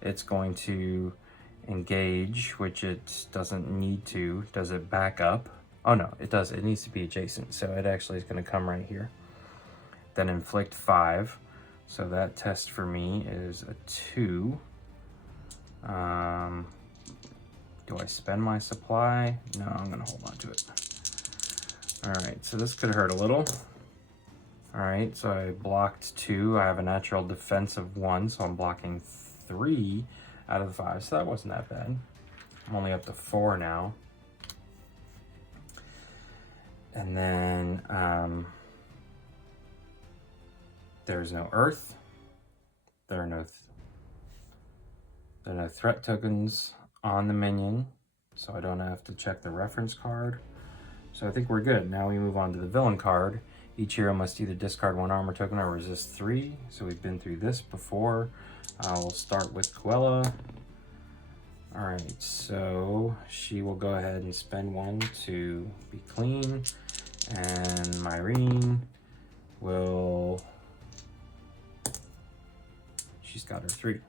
It's going to engage, which it doesn't need to. Does it back up? Oh no, it does. It needs to be adjacent. So it actually is going to come right here. Then inflict 5. So that test for me is a 2. Do I spend my supply? No, I'm going to hold on to it. All right, so this could hurt a little. All right, so I blocked 2. I have a natural defense of 1, so I'm blocking 3 out of the 5. So that wasn't that bad. I'm only up to 4 now. And then there's no earth. There are no threat tokens on the minion, so I don't have to check the reference card. So I think we're good. Now we move on to the villain card. Each hero must either discard 1 armor token or resist 3. So we've been through this before. We'll start with Quella. All right, so she will go ahead and spend 1 to be clean. And Myreen will... She's got her 3.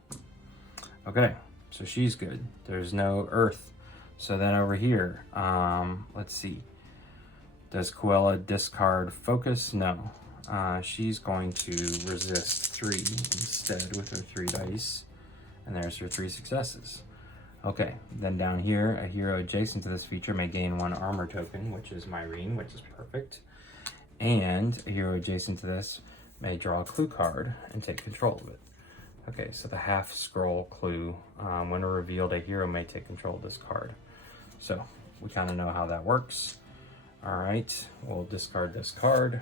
Okay, so she's good. There's no earth. So then over here, let's see. Does Quella discard focus? No. She's going to resist 3 instead with her 3 dice. And there's her 3 successes. Okay, then down here, a hero adjacent to this feature may gain 1 armor token, which is Myreen, which is perfect. And a hero adjacent to this may draw a clue card and take control of it. Okay, so the half scroll clue, when revealed, a hero may take control of this card. So we kind of know how that works. All right, we'll discard this card.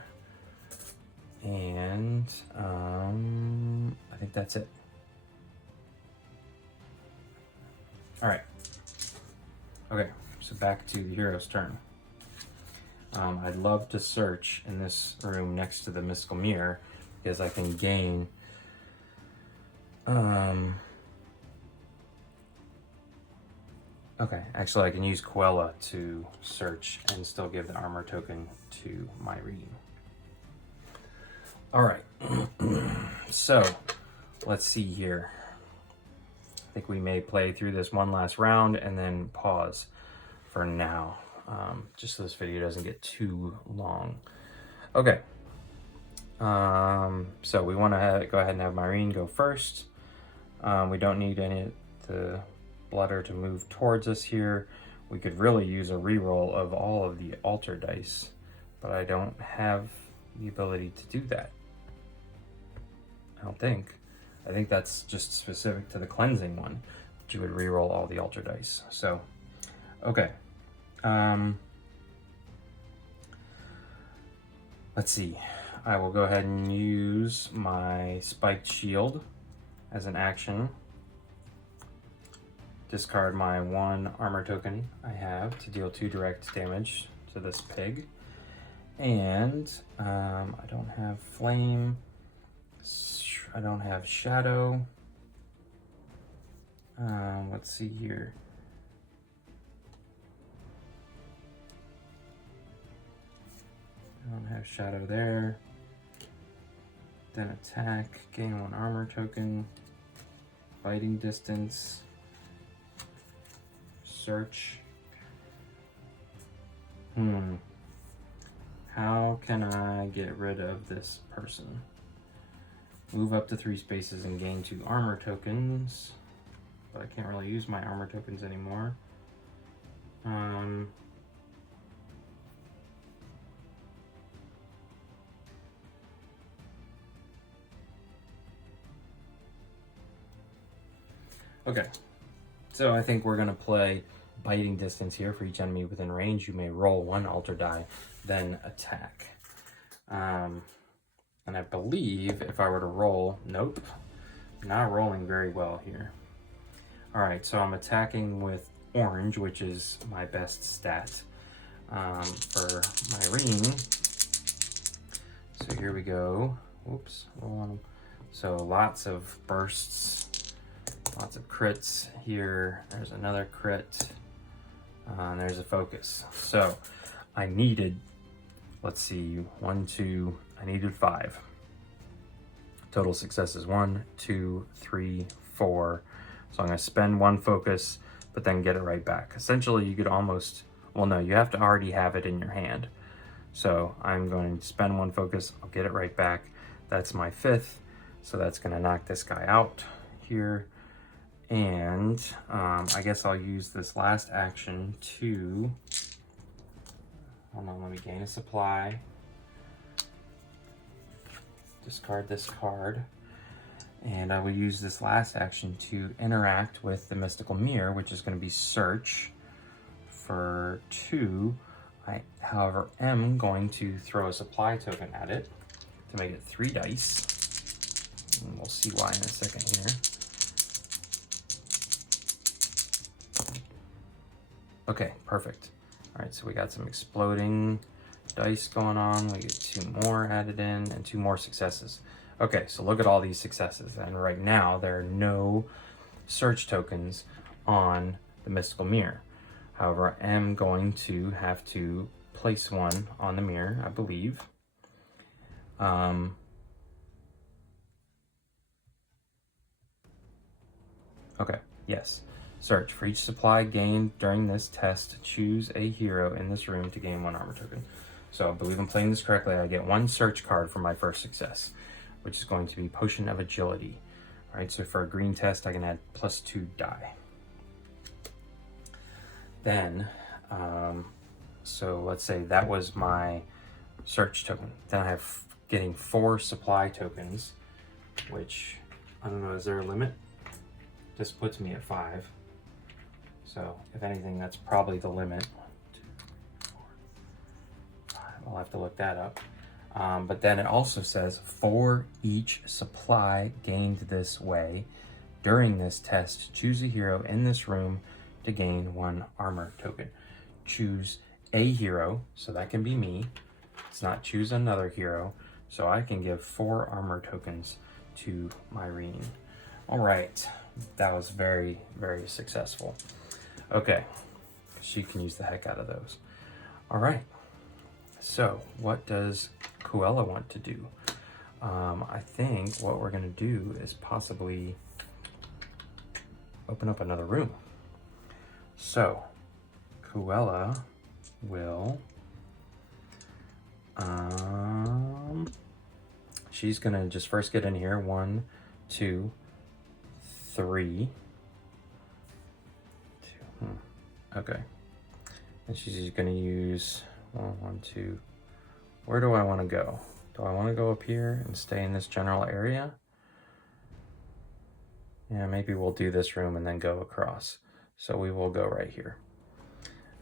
And I think that's it. All right. Okay, so back to the hero's turn. I'd love to search in this room next to the mystical mirror because I can gain okay, actually I can use Quella to search and still give the armor token to Myreen. All right, so let's see here. I think we may play through this one last round and then pause for now, just so this video doesn't get too long. Okay, so we want to go ahead and have Myreen go first. We don't need any of the blooder to move towards us here. We could really use a reroll of all of the altar dice, but I don't have the ability to do that. I don't think. I think that's just specific to the cleansing one, that you would reroll all the altar dice. So, okay. Let's see. I will go ahead and use my spiked shield as an action. Discard my 1 armor token I have to deal 2 direct damage to this pig. And I don't have flame. I don't have shadow. Let's see here. I don't have shadow there. Then attack, gain 1 armor token. Fighting distance. Search. How can I get rid of this person? Move up to 3 spaces and gain 2 armor tokens. But I can't really use my armor tokens anymore. Okay, so I think we're gonna play biting distance here. For each enemy within range, you may roll 1 altar die, then attack. And I believe if I were to roll, nope, not rolling very well here. All right, so I'm attacking with orange, which is my best stat for Myreen. So here we go. Oops, roll on them. So lots of bursts, lots of crits here. There's another crit, and there's a focus. So I needed, let's see, 1, 2, I needed 5. Total successes 1, 2, 3, 4. So I'm going to spend 1 focus, but then get it right back. Essentially, you could almost, well, no, you have to already have it in your hand. So I'm going to spend 1 focus, I'll get it right back. That's my 5th. So that's going to knock this guy out here. And I guess I'll use this last action to, hold on, let me gain a supply. Discard this card. And I will use this last action to interact with the mystical mirror, which is going to be search for 2. I, however, am going to throw a supply token at it to make it 3 dice. And we'll see why in a second here. Okay, perfect. All right, so we got some exploding dice going on. We get 2 more added in and 2 more successes. Okay, so look at all these successes. And right now, there are no search tokens on the mystical mirror. However, I am going to have to place 1 on the mirror, I believe. Okay, yes. Search. For each supply gained during this test, choose a hero in this room to gain 1 armor token. So I believe I'm playing this correctly. I get 1 search card for my first success, which is going to be Potion of Agility. All right, so for a green test, I can add +2 die. Then, so let's say that was my search token. Then I have getting 4 supply tokens, which, I don't know, is there a limit? This puts me at 5. So if anything, that's probably the limit. 1, 2, 3, 4, 5. I'll have to look that up. But then it also says, for each supply gained this way, during this test, choose a hero in this room to gain 1 armor token. Choose a hero, so that can be me. It's not choose another hero, so I can give 4 armor tokens to Myreen. All right, that was very, very successful. Okay, she can use the heck out of those. All right, so what does Quella want to do? I think what we're gonna do is possibly open up another room. So Quella will, she's gonna just first get in here. 1, 2, 3. Okay. And she's gonna use 1, 2. Where do I want to go? Do I want to go up here and stay in this general area? Yeah, maybe we'll do this room and then go across. So we will go right here.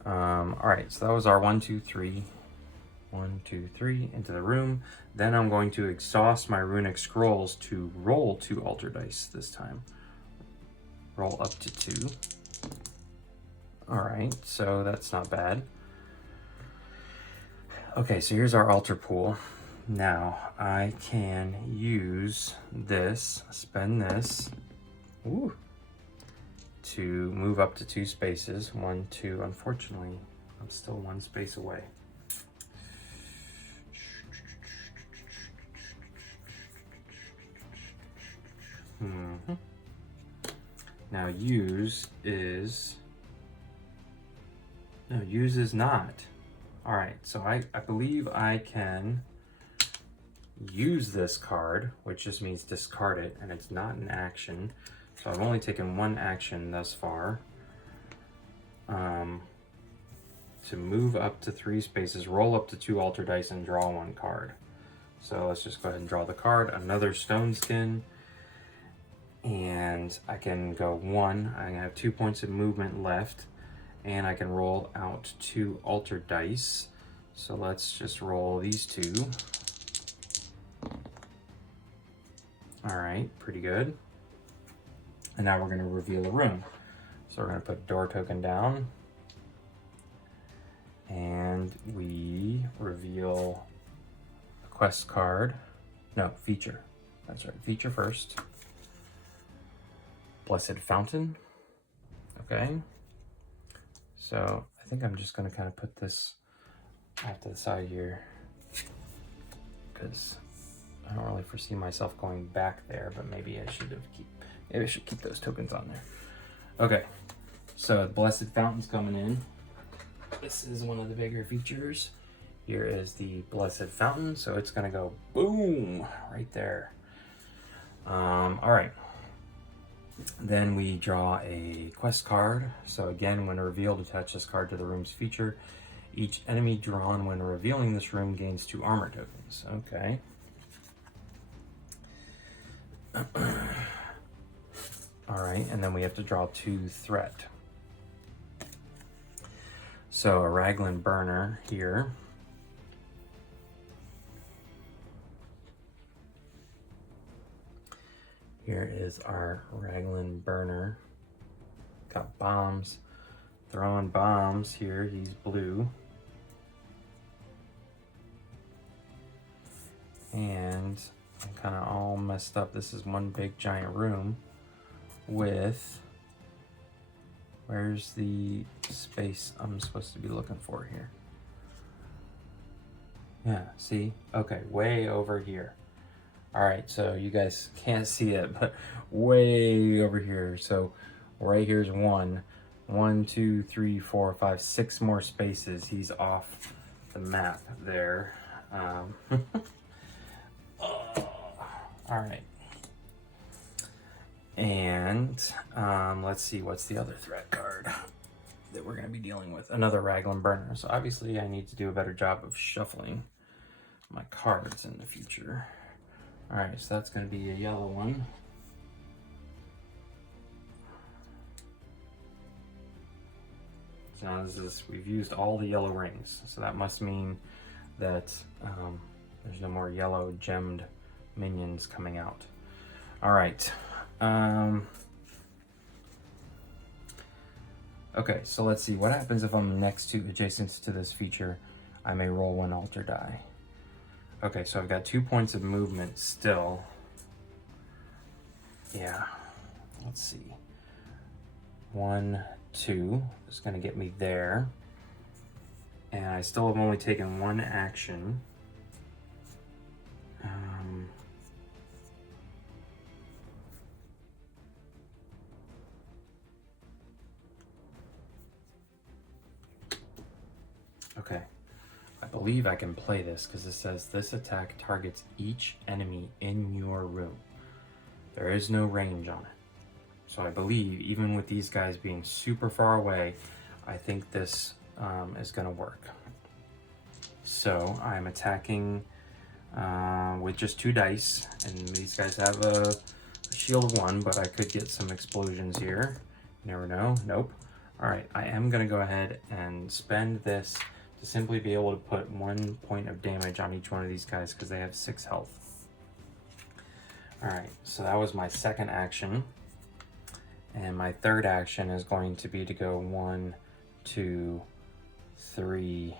All right, so that was our 1, 2, 3. 1, 2, 3 into the room. Then I'm going to exhaust my runic scrolls to roll 2 altar dice this time. Roll up to 2. All right, so that's not bad. Okay, so here's our altar pool. Now I can use this, spend this, to move up to 2 spaces. 1, 2. Unfortunately, I'm still 1 space away. Now use is not. All right, so I believe I can use this card, which just means discard it, and it's not an action. So I've only taken 1 action thus far. To move up to 3 spaces, roll up to 2 altar dice, and draw 1 card. So let's just go ahead and draw the card. Another stone skin. And I can go 1. I have 2 points of movement left. And I can roll out 2 altar dice. So let's just roll these 2. All right, pretty good. And now we're going to reveal a room. So we're going to put door token down. And we reveal a quest card. No, feature. That's right, feature first. Blessed Fountain. Okay. So I think I'm just going to kind of put this off to the side here, because I don't really foresee myself going back there, but maybe I should keep those tokens on there. Okay, so the Blessed Fountain's coming in. This is one of the bigger features. Here is the Blessed Fountain, so it's gonna go boom right there. All right. Then we draw a quest card. So again, when revealed, attach this card to the room's feature. Each enemy drawn when revealing this room gains 2 armor tokens. Okay. All right, and then we have to draw 2 threat. So a Raglan Burner here. Here is our Raglan Burner. Got bombs. Throwing bombs here. He's blue. And I'm kind of all messed up. This is one big giant room with... Where's the space I'm supposed to be looking for here? Yeah, see? Okay, way over here. All right, so you guys can't see it, but way over here. So right here's 1, 2, 3, 4, 5, 6 more spaces. He's off the map there. All right. And let's see, what's the other threat card that we're going to be dealing with? Another Raglan Burner. So obviously I need to do a better job of shuffling my cards in the future. All right, so that's going to be a yellow one. So now this is, we've used all the yellow rings. So that must mean that there's no more yellow gemmed minions coming out. All right. Okay, so let's see. What happens if I'm next to, adjacent to this feature? I may roll one altar die. Okay, so I've got 2 points of movement still. Yeah, let's see. 1, 2 is going to get me there. And I still have only taken one action. Okay, I believe I can play this because it says this attack targets each enemy in your room. There is no range on it. So I believe even with these guys being super far away, I think this is going to work. So I'm attacking with just 2 dice, and these guys have a shield of 1, but I could get some explosions here. You never know. Nope. All right, I am going to go ahead and spend this to simply be able to put 1 point of damage on each one of these guys because they have 6 health. All right, so that was my second action. And my third action is going to be to go 1, 2, 3.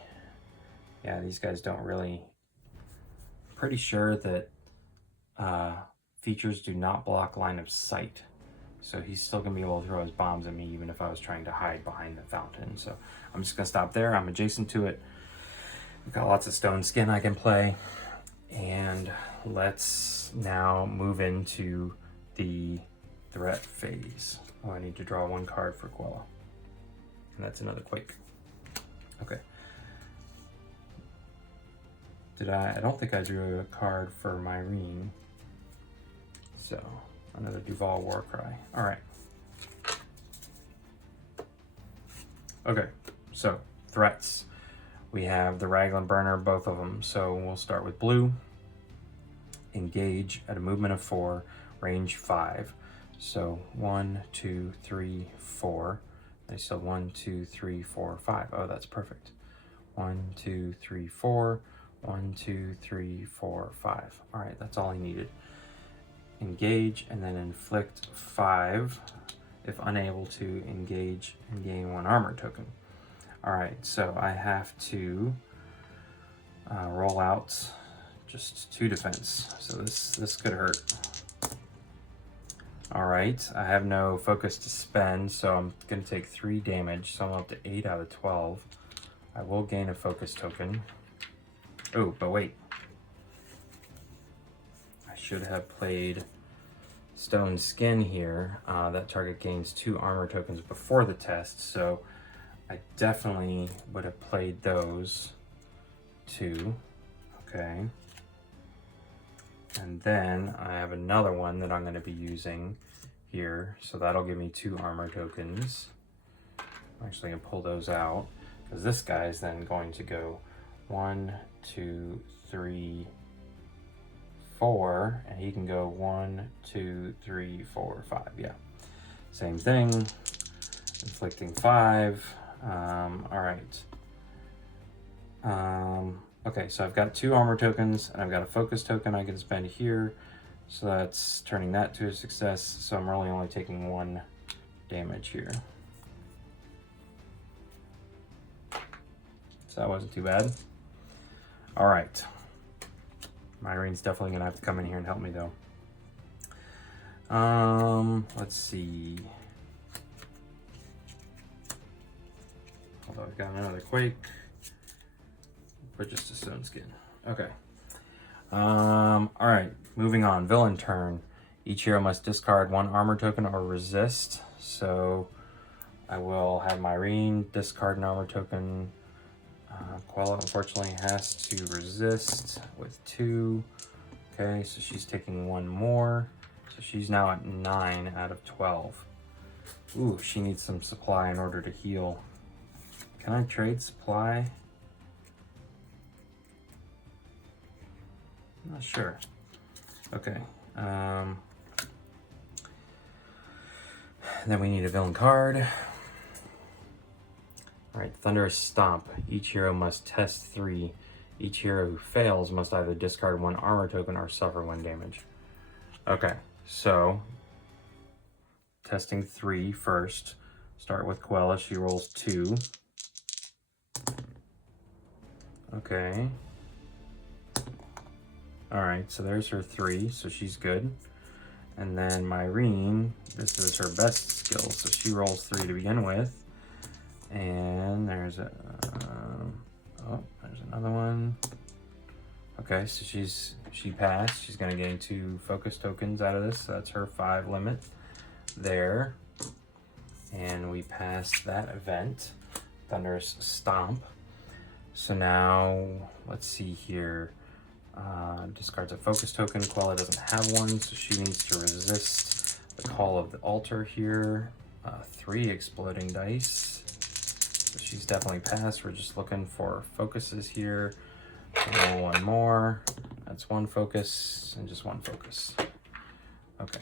Yeah, these guys don't really... Pretty sure that features do not block line of sight. So he's still going to be able to throw his bombs at me even if I was trying to hide behind the fountain. So I'm just going to stop there. I'm adjacent to it. We've got lots of stone skin I can play. And let's now move into the threat phase. Oh, I need to draw 1 card for Quella. And that's another Quake. Okay. I don't think I drew a card for Myreen. So, another Duval Warcry. All right. Okay, so threats. We have the Raglan Burner, both of them. So we'll start with blue. Engage at a movement of 4, range 5. So 1, 2, 3, 4. They still 1, 2, 3, 4, 5. Oh, that's perfect. 1, 2, 3, 4. 1, 2, 3, 4, 5. All right, that's all I needed. Engage and then inflict 5 if unable to engage and gain 1 armor token. All right, so I have to roll out just 2 defense. So this could hurt. All right, I have no focus to spend, so I'm gonna take 3 damage. So I'm up to 8 out of 12. I will gain a focus token. Oh, but wait. I should have played Stone Skin here. That target gains 2 armor tokens before the test, so I definitely would have played those 2. Okay. And then I have another one that I'm going to be using here, so that'll give me 2 armor tokens. I'm actually going to pull those out, because this guy is then going to go 1, 2, 3, 4, and he can go 1, 2, 3, 4, 5. Yeah, same thing. Inflicting 5. All right. Okay, so I've got 2 armor tokens, and I've got a focus token I can spend here. So that's turning that to a success. So I'm really only taking 1 damage here. So that wasn't too bad. All right. Myreen's definitely gonna have to come in here and help me though. Let's see. Although I've got another Quake, but just a Stone Skin. Okay. All right, moving on. Villain turn. Each hero must discard 1 armor token or resist. So I will have Myreen discard an armor token. Quella unfortunately has to resist with 2. Okay, so she's taking 1 more. So she's now at 9 out of 12. Ooh, she needs some supply in order to heal. Can I trade supply? I'm not sure. Okay. Then we need a villain card. Alright, Thunderous Stomp. Each hero must test 3. Each hero who fails must either discard 1 armor token or suffer 1 damage. Okay, so testing 3 first. Start with Quella. She rolls 2. Okay. Alright, so there's her 3, so she's good. And then Myreen, this is her best skill, so she rolls 3 to begin with. And there's a, oh, there's another one. Okay, so she passed. She's gonna gain 2 focus tokens out of this, so that's her 5 limit there. And we passed that event, Thunderous Stomp. So now, let's see here. Discards a focus token. Quella doesn't have one, so she needs to resist the call of the altar here. 3 exploding dice. So she's definitely passed. We're just looking for focuses here. Roll 1 more. That's 1 focus and just 1 focus. Okay,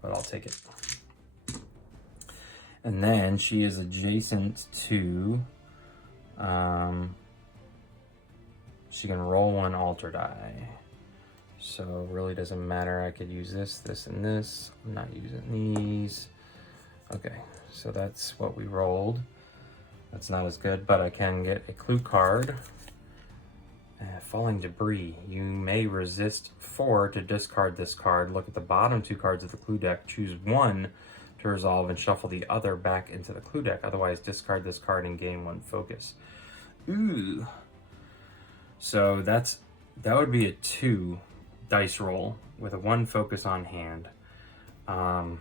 but I'll take it. And then she is adjacent to, she can roll 1 altar die. So really doesn't matter. I could use this, this, and this. I'm not using these. Okay, so that's what we rolled. That's not as good, but I can get a clue card. Falling Debris. You may resist 4 to discard this card. Look at the bottom 2 cards of the clue deck. Choose 1 to resolve and shuffle the other back into the clue deck. Otherwise, discard this card and gain 1 focus. Ooh. So that would be a 2 dice roll with a 1 focus on hand. And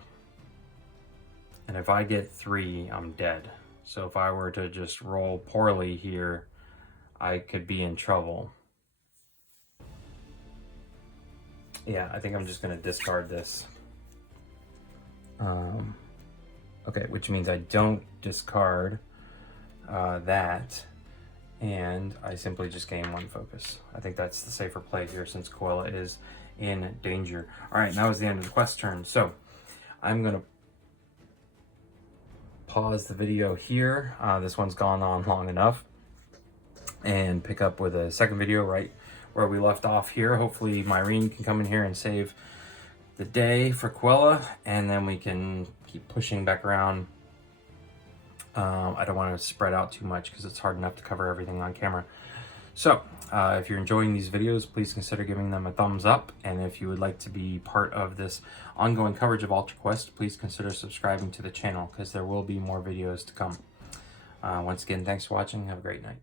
if I get 3, I'm dead. So if I were to just roll poorly here, I could be in trouble. Yeah, I think I'm just gonna discard this. Okay, which means I don't discard that, and I simply just gain 1 focus. I think that's the safer play here since Quella is in danger. Alright, now is the end of the quest turn. So I'm gonna pause the video here. This one's gone on long enough, and pick up with a second video right where we left off here. Hopefully Myreen can come in here and save the day for Quella, and then we can keep pushing back around. I don't want to spread out too much because it's hard enough to cover everything on camera. So if you're enjoying these videos, please consider giving them a thumbs up, and if you would like to be part of this ongoing coverage of Ultra Quest, please consider subscribing to the channel because there will be more videos to come. Once again, thanks for watching. Have a great night.